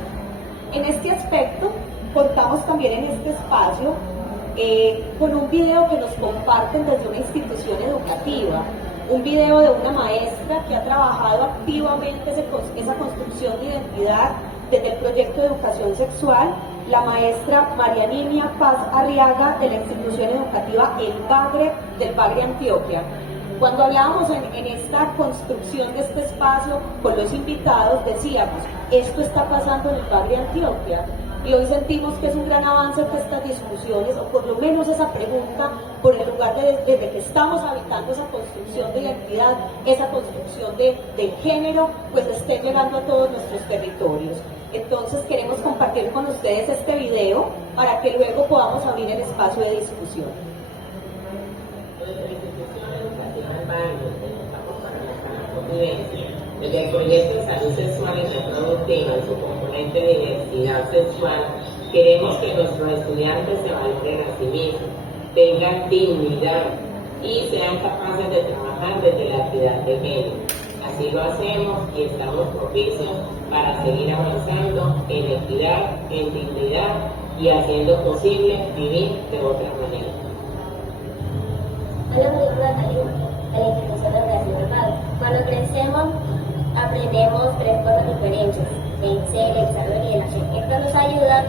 En este aspecto, contamos también en este espacio con un video que nos comparten desde una institución educativa, un video de una maestra que ha trabajado activamente esa construcción de identidad desde el proyecto de educación sexual, la maestra María Niña Paz Arriaga de la institución educativa El Bagre del Bagre Antioquia. Cuando hablábamos en esta construcción de este espacio con los invitados, decíamos, esto está pasando en el Bagre Antioquia, y hoy sentimos que es un gran avance que estas discusiones, o por lo menos esa pregunta, por el lugar desde que estamos habitando esa construcción de identidad, esa construcción de género, pues esté llegando a todos nuestros territorios. Entonces queremos compartir con ustedes este video para que luego podamos abrir el espacio de discusión. Desde el proyecto de salud sexual y reproductiva y su componente de identidad sexual, queremos que nuestros estudiantes se valoren a sí mismos, tengan dignidad y sean capaces de trabajar desde la equidad de género. Así lo hacemos y estamos propicios para seguir avanzando en equidad, en dignidad y haciendo posible vivir de otra manera. Hola, mi nombre es Natalia, de la institución de educación normal. Cuando crecemos, aprendemos tres cosas diferentes: el ser, el saber y el hacer. Esto nos ayuda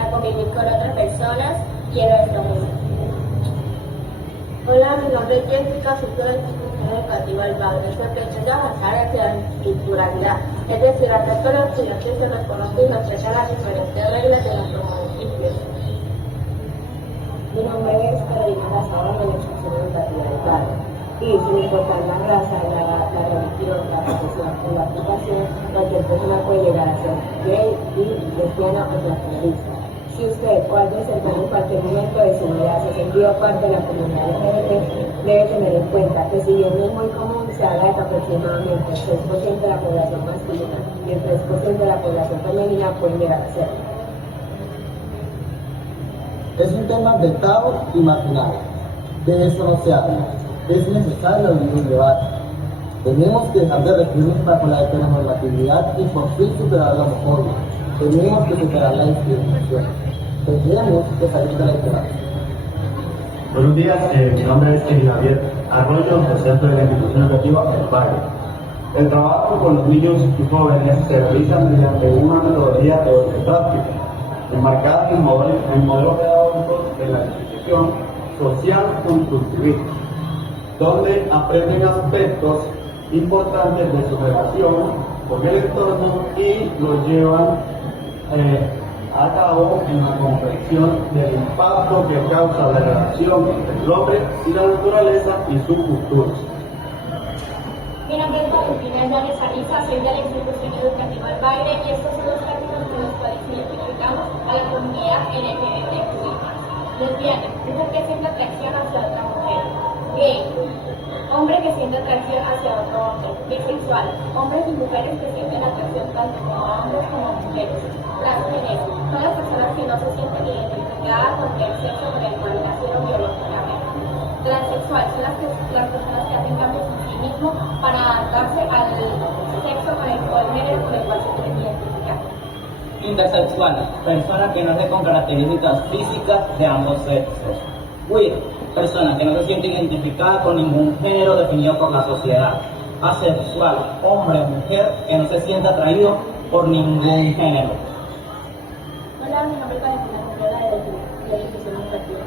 a convivir con otras personas y en nuestro mundo. Hola, mi nombre es Jessica, soy de la institución educativa El Bagre. Nuestra intención es avanzar hacia la multiculturalidad, es decir, hacer que los estudiantes se reconozcan y respetan las diferentes reglas de nuestro municipio. Mi nombre es Carolina Casado, de la institución educativa del Bagre. Y sin importar la raza, la religión, la profesión o la ocupación, cualquier persona puede llegar a ser gay, bi, lesbiana o transgenerista. Si usted o alguien cercano en cualquier momento de su vida se ha sentido parte de la comunidad LGBT, debe tener en cuenta que si bien no es muy común, se habla de que aproximadamente el 3% de la población masculina y el 3% de la población femenina pueden llegar a serlo. Es un tema vetado y marginal. De eso no se habla. Es necesario abrir un debate. Tenemos que dejar de regirnos bajo la heteronormatividad y por fin superar la homofobia. Tenemos que superar la discriminación. Tenemos que salir de la ignorancia. Buenos días, mi nombre es Eli Javier Arroyo, docente de la institución educativa El Bagre. El trabajo con los niños y jóvenes se realiza mediante una metodología teórico-práctica, enmarcada en el modelo pedagógico de la institución social constructivista, donde aprenden aspectos importantes de su relación con el entorno y los llevan a cabo en la comprensión del impacto que causa la relación entre el hombre y la naturaleza y su cultura. Mi nombre es Valentina Llanes Ariza, soy de la institución educativa El Baile y estos son los términos con los cuales identificamos a la comunidad LGBTQI+. Lesbiana, mujer que siente atracción hacia otra mujer. Gay, hombre que siente atracción hacia otro hombre. Bisexual, hombres y mujeres que sienten atracción tanto como a hombres como a mujeres. Transgénero, son las personas que no se sienten identificadas con el sexo con el cual nacieron biológicamente. Transexual, son las personas que hacen cambios en sí mismos para adaptarse al sexo con el género con el cual se quieren identificar. Intersexual, persona que no es con características físicas de ambos sexos. Queer, persona que no se siente identificada con ningún género definido por la sociedad. Asexual, hombre o mujer que no se siente atraído por ningún género. Hola, mi nombre es Valentina Correa de la institución educativa.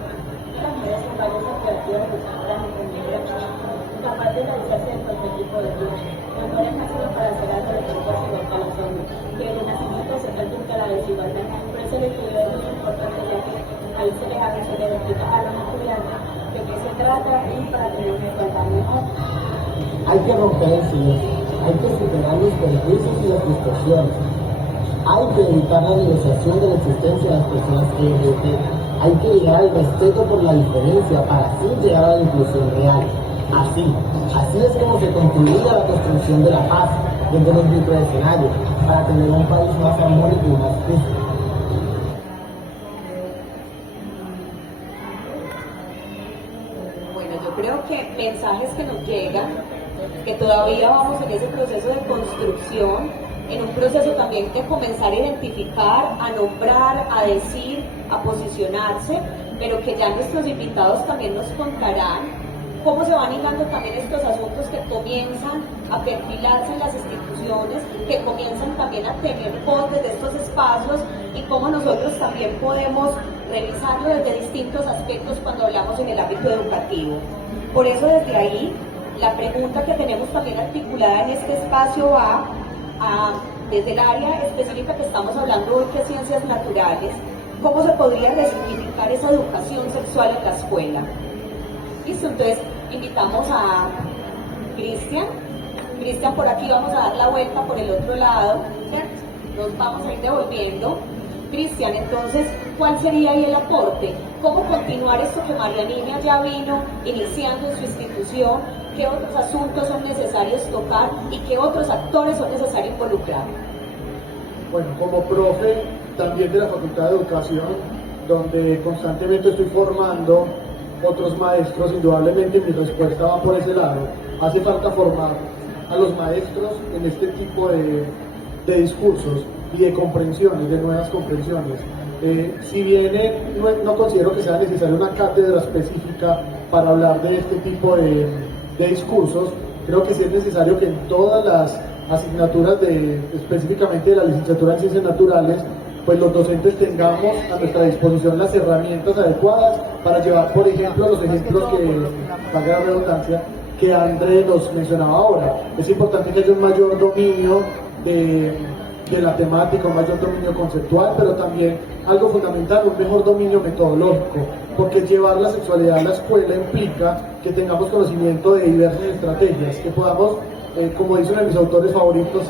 Las mujeres son varias actividades que usan para entender la chica, capaz de realizarse en cualquier tipo de vida. Las mujeres nacieron para ser algo de igual que los hombres, que el nacimiento se frente a la desigualdad. Por eso el equilibrio es muy importante, ya que ahí se les hace, se les explica a los estudiantes de qué se trata y para tener una igualdad mejor. Hay que romper el silencio, hay que superar los prejuicios y las distorsiones. Hay que evitar la negociación de la existencia de las personas LGBT. Hay que llegar al respeto por la diferencia para así llegar a la inclusión real. Así es como se concluía la construcción de la paz desde los microescenarios para tener un país más armónico y más justo. Bueno, yo creo que mensajes que nos llegan, que todavía vamos en ese proceso de construcción, en un proceso también de comenzar a identificar, a nombrar, a decir, a posicionarse, pero que ya nuestros invitados también nos contarán cómo se van hilando también estos asuntos que comienzan a perfilarse en las instituciones, que comienzan también a tener voz desde estos espacios y cómo nosotros también podemos revisarlo desde distintos aspectos cuando hablamos en el ámbito educativo. Por eso desde ahí, la pregunta que tenemos también articulada en este espacio va desde el área específica que estamos hablando hoy, que es ciencias naturales, cómo se podría resignificar esa educación sexual en la escuela. Listo, entonces invitamos a Cristian. Cristian, por aquí vamos a dar la vuelta por el otro lado, ¿cierto? Nos vamos a ir devolviendo. Cristian, entonces, ¿cuál sería ahí el aporte? ¿Cómo continuar esto que Marianina ya vino iniciando en su institución? ¿Qué otros asuntos son necesarios tocar y qué otros actores son necesarios involucrar? Bueno, como profe también de la Facultad de Educación, donde constantemente estoy formando otros maestros, indudablemente mi respuesta va por ese lado. Hace falta formar a los maestros en este tipo de discursos y de comprensiones, de nuevas comprensiones. Si bien no considero que sea necesaria una cátedra específica para hablar de este tipo de discursos, creo que sí es necesario que en todas las asignaturas específicamente de la licenciatura en Ciencias Naturales, pues los docentes tengamos a nuestra disposición las herramientas adecuadas para llevar, por ejemplo, los ejemplos que, valga la redundancia, que André nos mencionaba ahora. Es importante que haya un mayor dominio de la temática, un mayor dominio conceptual, pero también algo fundamental, un mejor dominio metodológico, porque llevar la sexualidad a la escuela implica que tengamos conocimiento de diversas estrategias, que podamos, como dicen mis autores favoritos,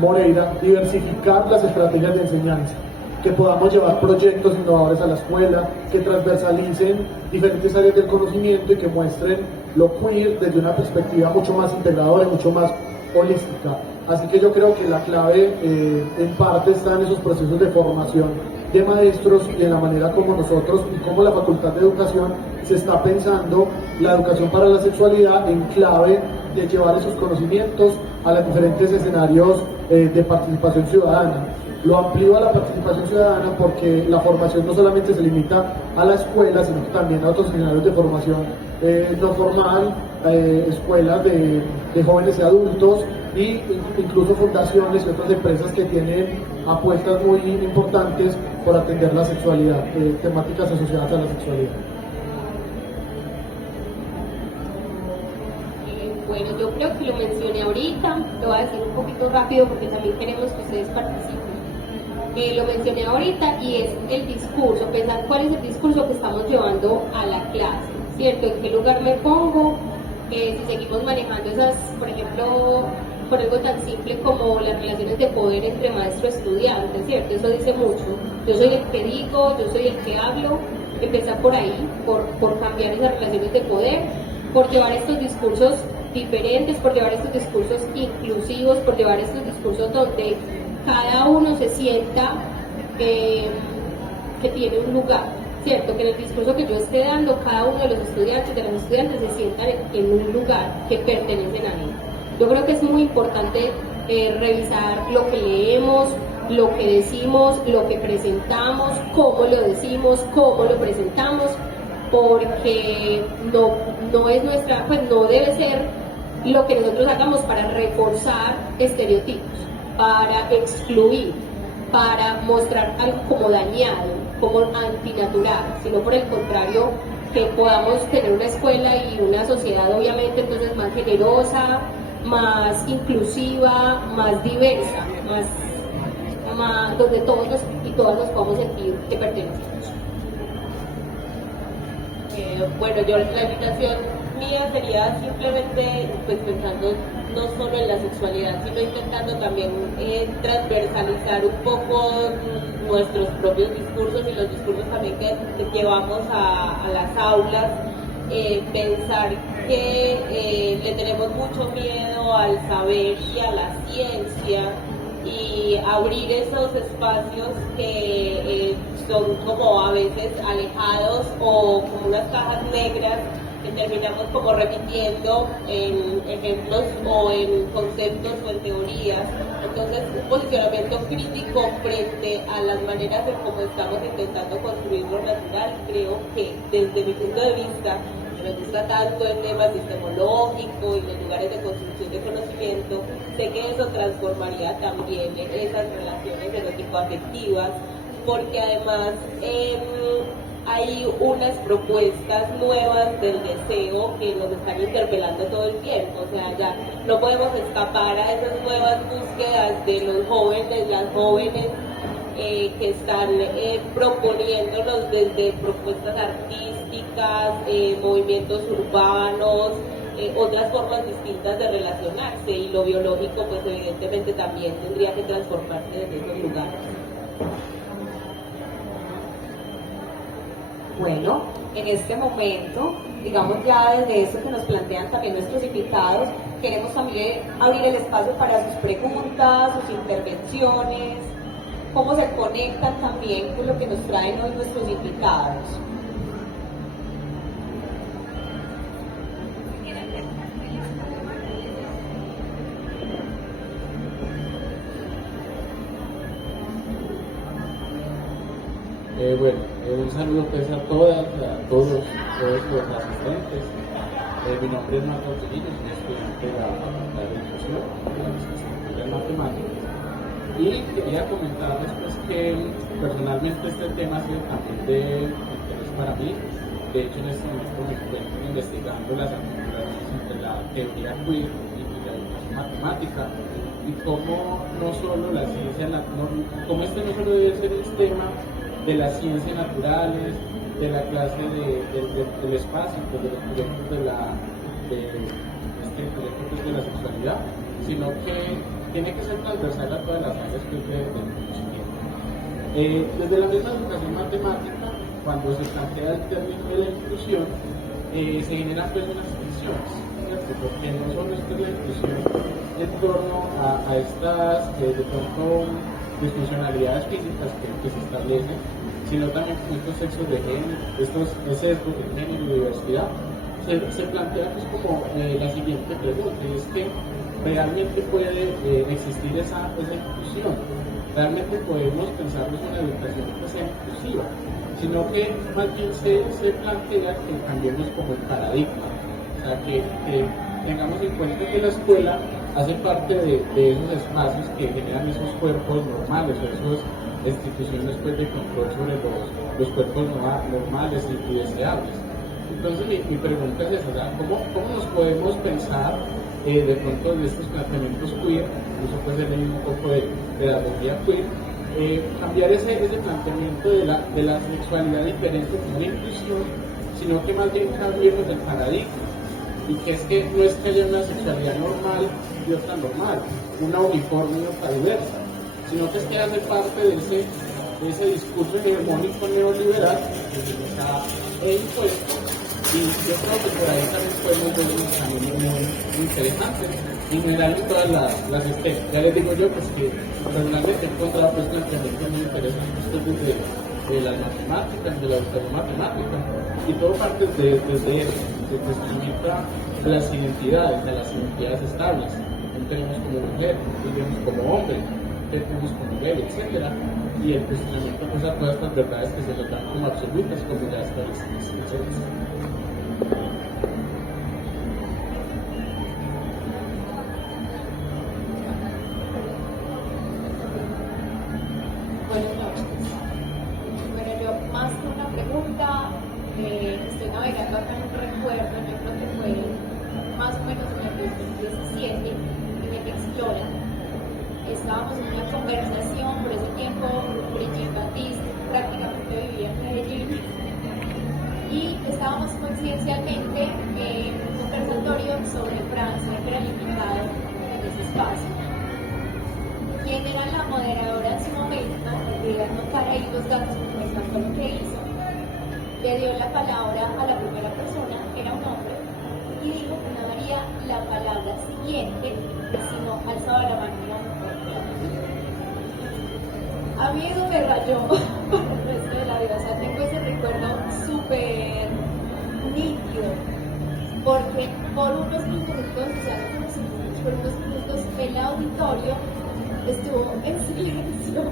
Moreira, diversificar las estrategias de enseñanza, que podamos llevar proyectos innovadores a la escuela, que transversalicen diferentes áreas del conocimiento y que muestren lo queer desde una perspectiva mucho más integradora y mucho más holística. Así que yo creo que la clave en parte está en esos procesos de formación de maestros y en la manera como nosotros y como la Facultad de Educación se está pensando la educación para la sexualidad en clave de llevar esos conocimientos a los diferentes escenarios de participación ciudadana. Lo amplío a la participación ciudadana porque la formación no solamente se limita a la escuela, sino también a otros escenarios de formación no formal, escuelas de jóvenes y adultos, y incluso fundaciones y otras empresas que tienen apuestas muy importantes por atender la sexualidad, temáticas asociadas a la sexualidad. Bueno, yo creo que lo mencioné ahorita, lo voy a decir un poquito rápido porque también queremos que ustedes participen. lo mencioné ahorita, y es el discurso, pensar cuál es el discurso que estamos llevando a la clase, ¿cierto? ¿En qué lugar me pongo? Si seguimos manejando esas, por ejemplo, por algo tan simple como las relaciones de poder entre maestro y estudiante, ¿cierto? Eso dice mucho. Yo soy el que digo, yo soy el que hablo. Empezar por ahí, por cambiar esas relaciones de poder, por llevar estos discursos diferentes, por llevar estos discursos inclusivos, por llevar estos discursos donde cada uno se sienta que tiene un lugar, ¿cierto? Que en el discurso que yo esté dando, cada uno de los estudiantes, de las estudiantes se sientan en un lugar que pertenecen a él. Yo creo que es muy importante revisar lo que leemos, lo que decimos, lo que presentamos, cómo lo decimos, cómo lo presentamos, porque no es nuestra, pues no debe ser lo que nosotros hagamos para reforzar estereotipos, para excluir, para mostrar algo como dañado, como antinatural, sino por el contrario, que podamos tener una escuela y una sociedad obviamente entonces más generosa, más inclusiva, más diversa, más donde todos y todas nos podamos sentir que pertenecemos. Bueno, yo la invitación mía sería simplemente pues pensando no solo en la sexualidad, sino intentando también transversalizar un poco nuestros propios discursos y los discursos también que llevamos a las aulas. Pensar que le tenemos mucho miedo al saber y a la ciencia, y abrir esos espacios que son como a veces alejados o como unas cajas negras que terminamos como repitiendo en ejemplos o en conceptos o en teorías. Entonces, un posicionamiento crítico frente a las maneras en cómo estamos intentando construir lo natural, creo que desde mi punto de vista, me gusta tanto el tema epistemológico y los lugares de construcción de conocimiento, sé que eso transformaría también esas relaciones erótico-afectivas, porque además hay unas propuestas nuevas del deseo que nos están interpelando todo el tiempo. O sea, ya no podemos escapar a esas nuevas búsquedas de los jóvenes, las jóvenes, que están proponiéndonos desde propuestas artísticas, movimientos urbanos, otras formas distintas de relacionarse, y lo biológico pues evidentemente también tendría que transformarse desde esos lugares. Bueno, en este momento, digamos ya desde esto que nos plantean también nuestros invitados, queremos también abrir el espacio para sus preguntas, sus intervenciones, cómo se conectan también con lo que nos traen hoy nuestros invitados. Un saludo pues a todas, a todos los asistentes. Mi nombre es Marco Angelino, soy estudiante de la Facultad de Educación, de la licenciatura en Matemáticas. Y quería comentarles pues que personalmente este tema ha sido también de interés para mí. De hecho, en este momento me encuentro investigando las articulaciones entre la teoría queer y la educación matemática, y cómo no solo la ciencia, como este no solo debe ser el tema de las ciencias naturales, de la clase del espacio, pues, de los proyectos de la sexualidad, sino que tiene que ser transversal a todas las áreas del conocimiento. Desde la misma educación matemática, cuando se plantea el término de la inclusión, se generan pues unas tensiones, ¿cierto? Porque no solo es la inclusión en torno a estas, de pronto, disfuncionalidades físicas que se establecen, sino también con estos sexos de género, estos sesgos de género y diversidad. Se plantea pues como la siguiente pregunta, y es que realmente puede existir esa inclusión, realmente podemos pensarnos en una educación que sea inclusiva, sino que más bien se plantea que cambiemos como el paradigma, o sea, que tengamos en cuenta que la escuela hace parte de esos espacios que generan esos cuerpos normales, o esas instituciones pues, de control sobre los cuerpos normales y deseables. Entonces mi pregunta es esa, ¿cómo nos podemos pensar de pronto de estos planteamientos queer, incluso puede ser un poco de pedagogía queer, cambiar ese planteamiento de la sexualidad diferente como una inclusión, sino que más bien cambiemos el paradigma, y que es que no es que haya una sexualidad normal y otra normal, una uniforme y otra diversa, sino que es que hace parte de ese discurso hegemónico neoliberal que se nos ha impuesto, y yo creo que por ahí también podemos ver unos caminos muy interesantes, y generar en todas las especies. Ya les digo yo pues que personalmente he encontrado pues una tendencia muy interesante desde las matemáticas, de la educación matemática, y todo parte desde eso, desde el cuestionamiento de las identidades estables. Tenemos como mujer, tenemos como hombre, tenemos como mujer, etc. Y el cuestionamiento pues, a todas estas verdades que se nos dan como absolutas, como ya establecidas, etc. Buenas noches. Bueno, yo más que una pregunta, estoy navegando acá en un recuerdo, yo creo que fue más o menos en el 2017, en el Explora. Estábamos en una conversación, por ese tiempo Brigitte Baptiste prácticamente vivía en Medellín, y estábamos coincidencialmente en un conversatorio sobre Francia, que era limitado en ese espacio. Quien era la moderadora en su momento, de anotar ahí los datos como esta fue lo que hizo, le dio la palabra a la primera persona, era un hombre, y dijo que no daría la palabra siguiente, sino alzaba la mano una mujer. A mí eso me rayó para el resto de la vida, o sea, tengo ese recuerdo súper nítido, porque por unos minutos, o sea, por unos minutos el auditorio estuvo en silencio.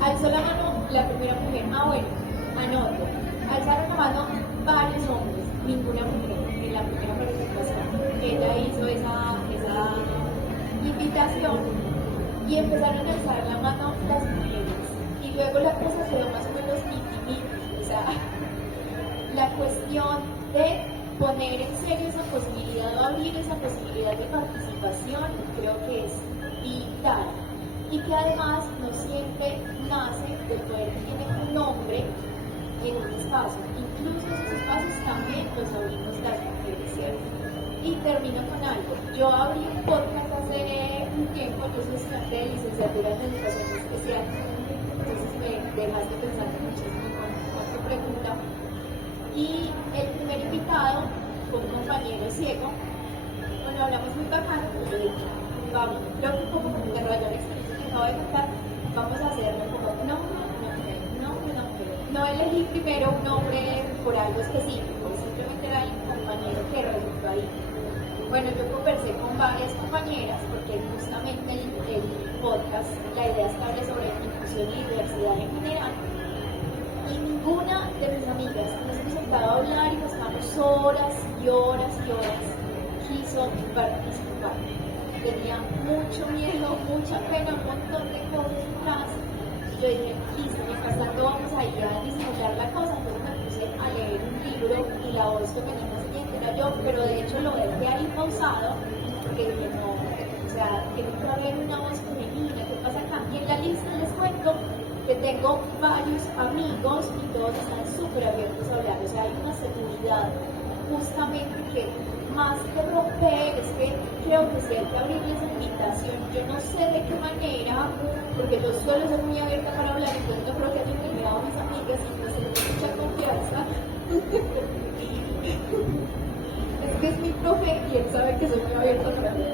Alzó la mano la primera mujer, bueno, anoto. Alzaron la mano varios hombres, ninguna mujer en la primera presentación. Ella hizo esa invitación y empezaron a alzar la mano las mujeres. Y luego la cosa quedó más o menos miti. O sea, la cuestión de poner en serio esa posibilidad, o abrir esa posibilidad de participación, creo que es vital. Y que además no siempre nace del poder que tiene un hombre en un espacio. Incluso esos espacios también los abrimos las mujeres, ¿cierto? Y termino con algo. Yo abrí un podcast hace un tiempo, yo soy estudiante de licenciatura en educación especial, entonces me dejaste pensando muchísimo con tu pregunta. Y el primer invitado fue un compañero ciego. Bueno, hablamos muy bacano, pero yo dije, vamos, creo que como te rayó la experiencia que acabo de contar, vamos a hacerlo como no elegí primero un nombre por algo específico, simplemente era el compañero que resultó ahí. Bueno, yo conversé con varias compañeras porque justamente el podcast, la idea es hablar sobre inclusión y diversidad en general, y ninguna de mis amigas nos hemos sentado a hablar y pasamos horas y horas y horas quiso participar. Tenía mucho miedo, mucha pena, un montón de cosas atrás. Yo dije, listo, mientras tanto vamos a ir a disimular la cosa, entonces me puse a leer un libro y la voz que tenía más siguiente era yo, pero de hecho lo dejé ahí pausado, porque dije, no, o sea, tiene que haber una voz femenina, ¿qué pasa acá? Y en la lista les cuento que tengo varios amigos y todos están súper abiertos a hablar, o sea, hay una seguridad justamente que más que romper, es que creo que sí hay que abrirles esa invitación. Yo no sé de qué manera, porque yo suelo ser muy abierta para hablar, entonces yo creo que he intimidado a mis amigas y me siento mucha confianza. Es que es mi profe y él sabe que soy muy abierta para hablar.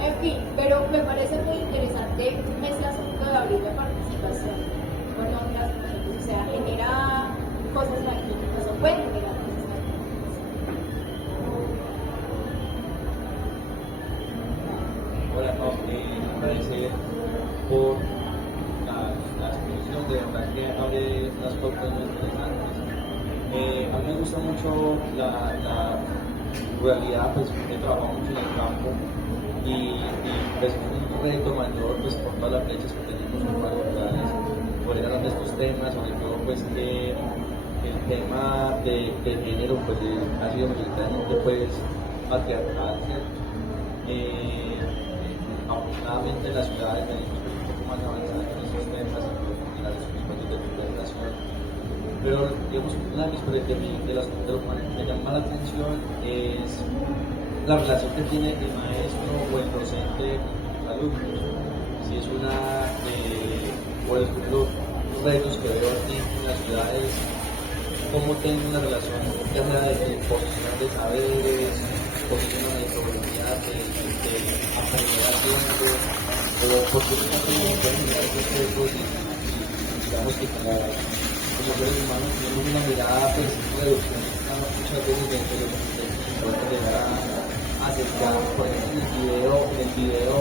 En fin, pero me parece muy interesante ese asunto de abrir la participación con otras mujeres, o sea, genera cosas magníficas, o puede generar cosas magníficas. Hola, no, me parece por la exposición de verdad que abre unas pautas muy interesantes. A mí me gusta mucho la realidad, pues he trabajado mucho en el campo y pues un reto mayor pues por todas las brechas que tenemos en las ciudades, poder hablar de estos temas, sobre todo pues que el tema de género pues ha sido mayoritariamente pues patriarcal, ¿cierto? afortunadamente en las ciudades venimos un poco más avanzadas en esos temas, en las discusiones de relación. Pero digamos, una de mis cosas de lo que me llama la atención es la relación que tiene el maestro o el docente con los alumnos. Si es por ejemplo, los retos que veo aquí en las ciudades, cómo tengo una relación ya sea de posición de saberes, posición de metodología de aprender haciendo, o porque no pueden generar esos retos y digamos que como seres humanos tenemos una mirada reduccionista muchas veces de lo que podemos llegar a acercar. Por ejemplo, en el video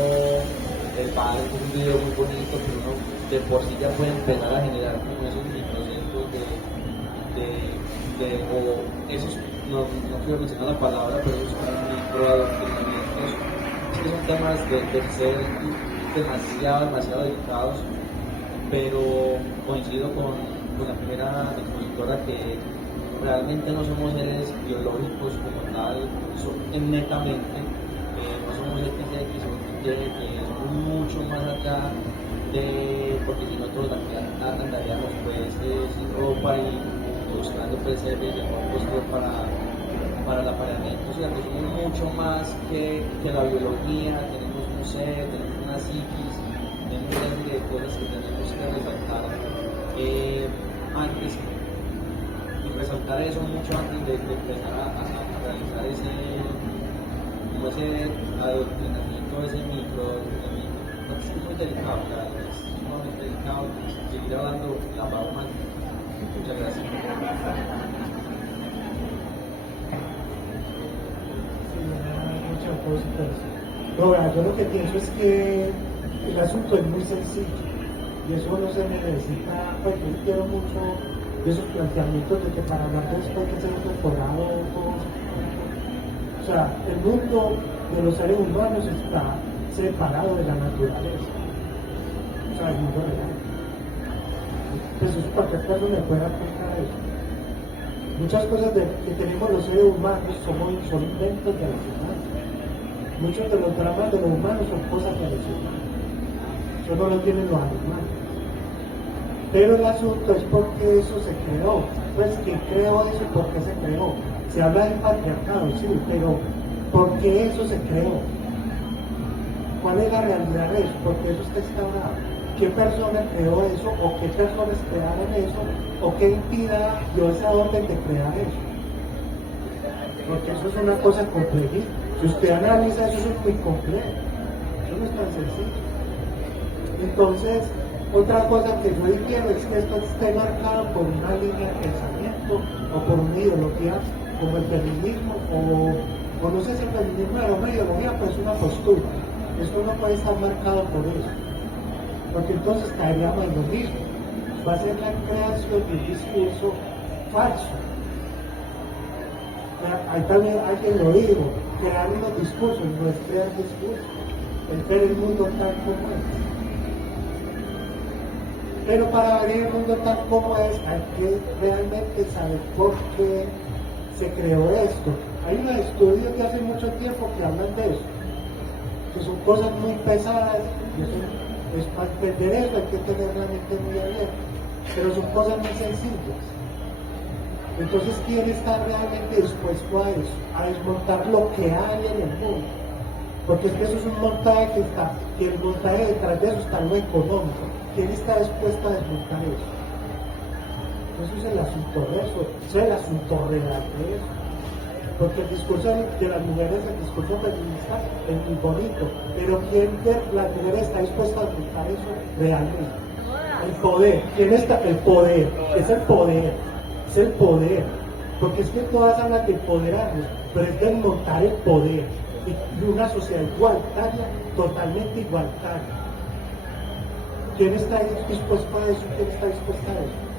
el padre es un video muy bonito, pero uno de por sí ya puede empezar a generar como esos microcentros o esos, no quiero mencionar la palabra, pero esos microadoctrinamientos, que son temas de ser demasiado delicados, pero coincido con la primera expositora que realmente no somos seres biológicos como tal, netamente, no somos XX o Y, que es mucho más allá porque si no todos andaríamos pues sin ropa y buscando pues el puesto para el apareamiento, o sea que somos mucho más que la biología, tenemos un ser, tenemos una psiquis, tenemos una serie de cosas que tenemos que resaltar antes, y resaltar eso mucho antes de empezar a realizar ese adoctrinamiento, ese microadoctrinamiento. Es muy delicado, es sumamente delicado, seguir hablando la palabra. Muchas gracias. Muchas cosas. No, yo lo que pienso es que el asunto es muy sencillo y eso no se necesita, pues yo quiero mucho de esos planteamientos de que para hablar de esto hay que ser un doctorado. O sea, el mundo de los seres humanos está separado de la naturaleza, o sea, el mundo real. Pues eso cualquier persona me puede aplicar eso. Muchas cosas que tenemos los seres humanos son inventos de los humanos. Muchos de los dramas de los humanos son cosas de los humanos. Eso no lo tienen los animales. Pero el asunto es por qué eso se creó. Pues, ¿quién creó eso y por qué se creó? Se habla del patriarcado, sí, pero ¿por qué eso se creó? ¿Cuál es la realidad de eso? ¿Por qué eso está instaurado? ¿Qué persona creó eso? ¿O qué personas crearon eso? ¿O qué entidad dio esa orden de crear eso? Porque eso es una cosa compleja. Si usted analiza eso, es muy complejo. Eso no es tan sencillo. Entonces, otra cosa que yo entiendo es que esto esté marcado por una línea de pensamiento o por una ideología como el feminismo o no sé si el feminismo era una ideología, pero es una postura. Esto no puede estar marcado por eso, porque entonces caeríamos en lo mismo. Va a ser la creación de un discurso falso. Ahí también alguien lo dijo, crear unos discursos, no es crear discursos, es ver el mundo tal como es. Pero para ver el mundo tal como es, hay que realmente saber por qué se creó esto. Hay unos estudios de hace mucho tiempo que hablan de eso, que son cosas muy pesadas, y es para entender eso hay que tener la mente muy abierta, pero son cosas muy sencillas. Entonces, ¿quién está realmente dispuesto a eso? A desmontar lo que hay en el mundo. Porque es que eso es un montaje que el montaje detrás de eso está lo económico. ¿Quién está dispuesto a desmontar eso? Eso es el asunto de eso, es el asunto real de eso. Porque el discurso de las mujeres, el discurso feminista es muy bonito, pero ¿quién de las mujeres está dispuesta a desmontar eso realmente? El poder. ¿Quién está? El poder. Es el poder. Es el poder. Porque es que todas hablan de empoderarnos, pero es desmontar el poder. Y una sociedad igualitaria, totalmente igualitaria. ¿Quién está dispuesto a eso? ¿Quién está dispuesta a eso?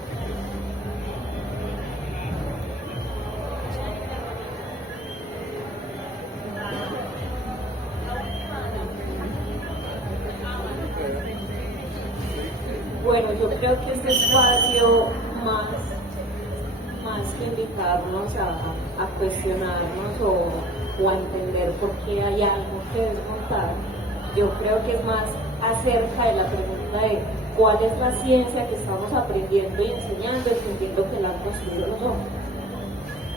Bueno, yo creo que este espacio más que invitarnos a cuestionarnos o a entender por qué hay algo que desmontar, Yo creo que es más acerca de la pregunta de cuál es la ciencia que estamos aprendiendo y enseñando, entendiendo que la han construido los hombres.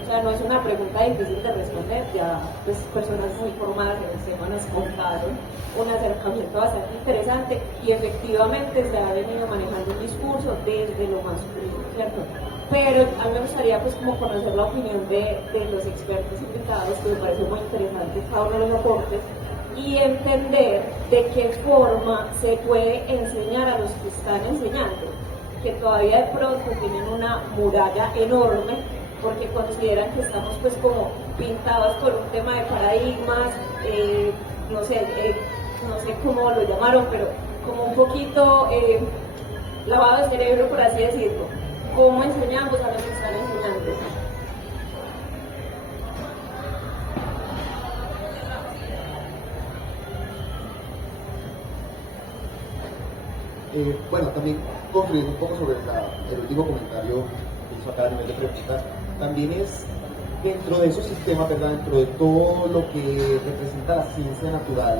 O sea, no es una pregunta difícil de responder, ya pues, personas muy formadas en el tema nos contaron un acercamiento bastante interesante y efectivamente se ha venido manejando un discurso desde lo masculino, ¿cierto? Pero a mí me gustaría pues como conocer la opinión de los expertos invitados, que me parece muy interesante cada uno de los aportes, y entender de qué forma se puede enseñar a los que están enseñando, que todavía de pronto tienen una muralla enorme, porque consideran que estamos pues como pintados por un tema de paradigmas, no sé cómo lo llamaron, pero como un poquito lavado de cerebro, por así decirlo. ¿Cómo enseñamos a los que están enseñando? Bueno, también construyendo un poco sobre el último comentario que hizo acá a nivel de preguntas, también es dentro de esos sistemas, ¿verdad? Dentro de todo lo que representa la ciencia natural,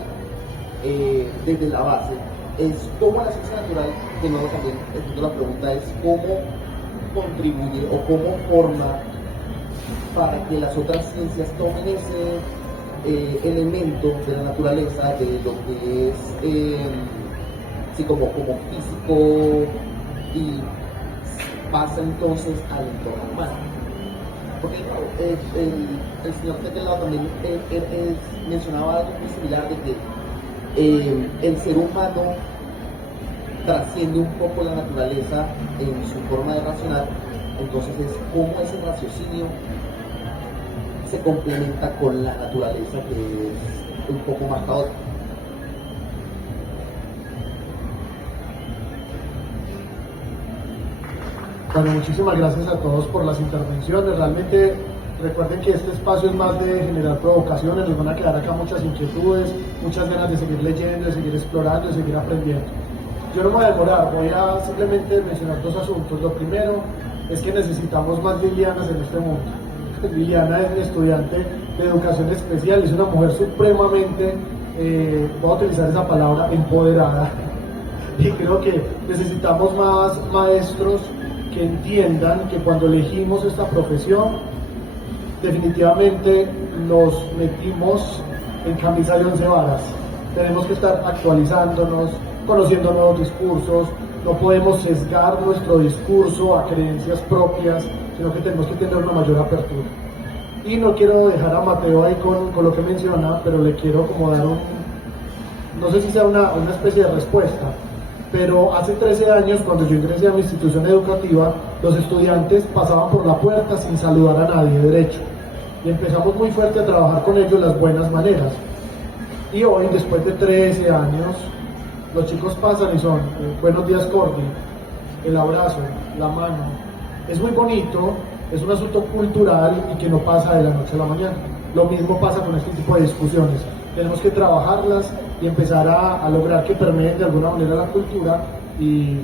desde la base, es cómo la ciencia natural, de nuevo también la pregunta es cómo contribuye o cómo forma para que las otras ciencias tomen ese elemento de la naturaleza, de lo que es sí, como físico, y pasa entonces al entorno humano. Porque el señor Tekelao también mencionaba algo muy similar de que el ser humano trasciende un poco la naturaleza en su forma de razonar, entonces es cómo ese raciocinio se complementa con la naturaleza, que es un poco más caótica. Bueno, muchísimas gracias a todos por las intervenciones. Realmente recuerden que este espacio es más de generar provocaciones, nos van a quedar acá muchas inquietudes, muchas ganas de seguir leyendo, de seguir explorando, de seguir aprendiendo. Yo no me voy a demorar, voy a simplemente mencionar dos asuntos. Lo primero es que necesitamos más Lilianas en este mundo. Liliana es mi estudiante de educación especial, es una mujer supremamente, voy a utilizar esa palabra, empoderada. Y creo que necesitamos más maestros que entiendan que cuando elegimos esta profesión, definitivamente nos metimos en camisa de 11 varas. Tenemos que estar actualizándonos, conociendo nuevos discursos, no podemos sesgar nuestro discurso a creencias propias, sino que tenemos que tener una mayor apertura. Y no quiero dejar a Mateo ahí con lo que menciona, pero le quiero como dar no sé si sea una especie de respuesta. Pero hace 13 años, cuando yo ingresé a mi institución educativa, los estudiantes pasaban por la puerta sin saludar a nadie derecho. Y empezamos muy fuerte a trabajar con ellos las buenas maneras. Y hoy, después de 13 años, los chicos pasan y son buenos días, Cordy, el abrazo, la mano. Es muy bonito, es un asunto cultural y que no pasa de la noche a la mañana. Lo mismo pasa con este tipo de discusiones. Tenemos que trabajarlas y empezar a lograr que permeen de alguna manera la cultura y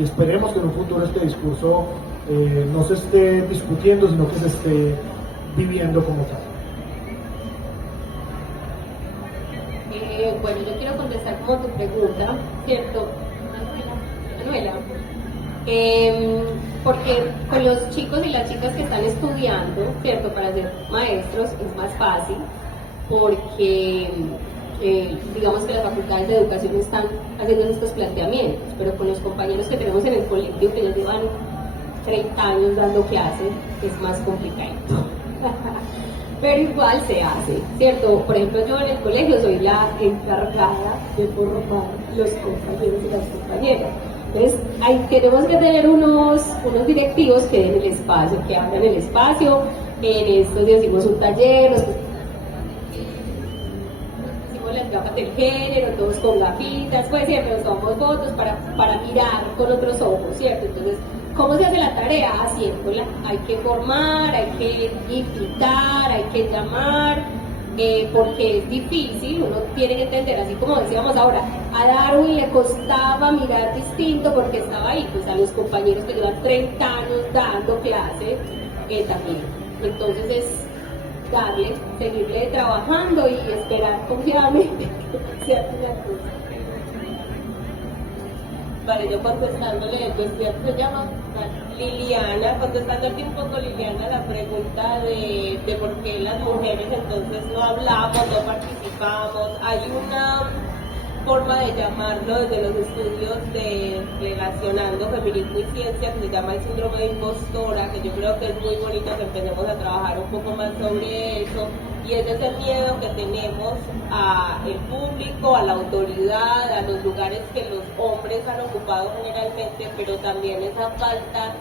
esperemos que en un futuro este discurso no se esté discutiendo, sino que se esté viviendo como tal. Bueno, yo quiero contestar como tu pregunta, ¿cierto? Manuela, porque con los chicos y las chicas que están estudiando, ¿cierto? Para ser maestros es más fácil, porque digamos que las facultades de educación están haciendo estos planteamientos, pero con los compañeros que tenemos en el colegio que nos llevan 30 años dando clases es más complicado. Pero igual se hace, ¿cierto? Por ejemplo, yo en el colegio soy la encargada de formar los compañeros y las compañeras. Entonces, tenemos que tener unos directivos que den el espacio, que abran el espacio. En estos días hicimos un taller, hicimos las gafas del género, todos con gafitas, pues siempre nos tomamos fotos para mirar con otros ojos, ¿cierto? Entonces, ¿cómo se hace la tarea? Haciéndola. Hay que formar, hay que invitar, hay que llamar, porque es difícil, uno tiene que entender, así como decíamos ahora, a Darwin le costaba mirar distinto porque estaba ahí, pues a los compañeros que llevan 30 años dando clase también. Entonces darle, seguirle trabajando y esperar confiadamente que sea una cosa. Vale, yo contestándole, pues ya se llama Liliana, contestándote un poco, Liliana, la pregunta de por qué las mujeres entonces no hablamos, no participamos. Hay una forma de llamarlo desde los estudios de relacionando feminismo y ciencia que se llama el síndrome de impostora, que yo creo que es muy bonito que empecemos a trabajar un poco más sobre eso, y es ese miedo que tenemos al público, a la autoridad, a los lugares que los hombres han ocupado generalmente, pero también esa falta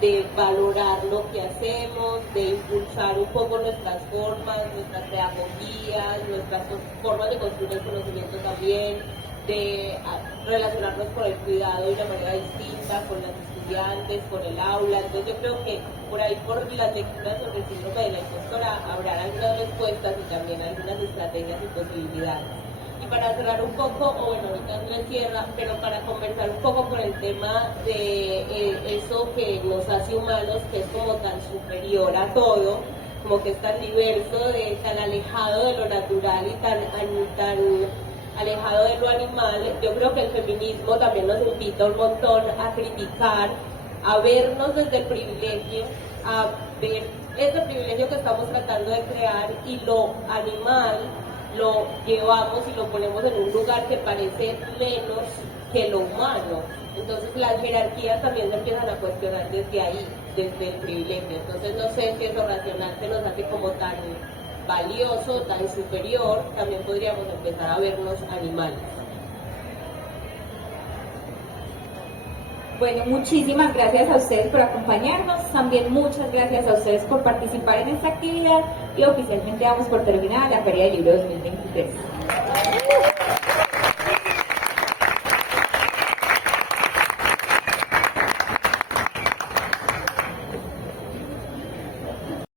de valorar lo que hacemos, de impulsar un poco nuestras formas, nuestras pedagogías, nuestras formas de construir el conocimiento también, de relacionarnos con el cuidado de una manera distinta, con las estudiantes, con el aula. Entonces yo creo que por ahí, por las lecturas sobre el síndrome de la impostora, habrá algunas respuestas y también algunas estrategias y posibilidades. Y para cerrar un poco, o bueno, ahorita Andrés cierra, pero para conversar un poco con el tema de eso que nos hace humanos, que es como tan superior a todo, como que es tan diverso, tan alejado de lo natural y tan alejado de lo animal. Yo creo que el feminismo también nos invita un montón a criticar, a vernos desde el privilegio, a ver ese privilegio que estamos tratando de crear, y lo animal lo llevamos y lo ponemos en un lugar que parece menos que lo humano. Entonces las jerarquías también se empiezan a cuestionar desde ahí, desde el privilegio. Entonces no sé si eso racional se nos hace como tan valioso, tan superior. También podríamos empezar a vernos animales. Bueno, muchísimas gracias a ustedes por acompañarnos, también muchas gracias a ustedes por participar en esta actividad, y oficialmente damos por terminada la Feria del Libro 2023.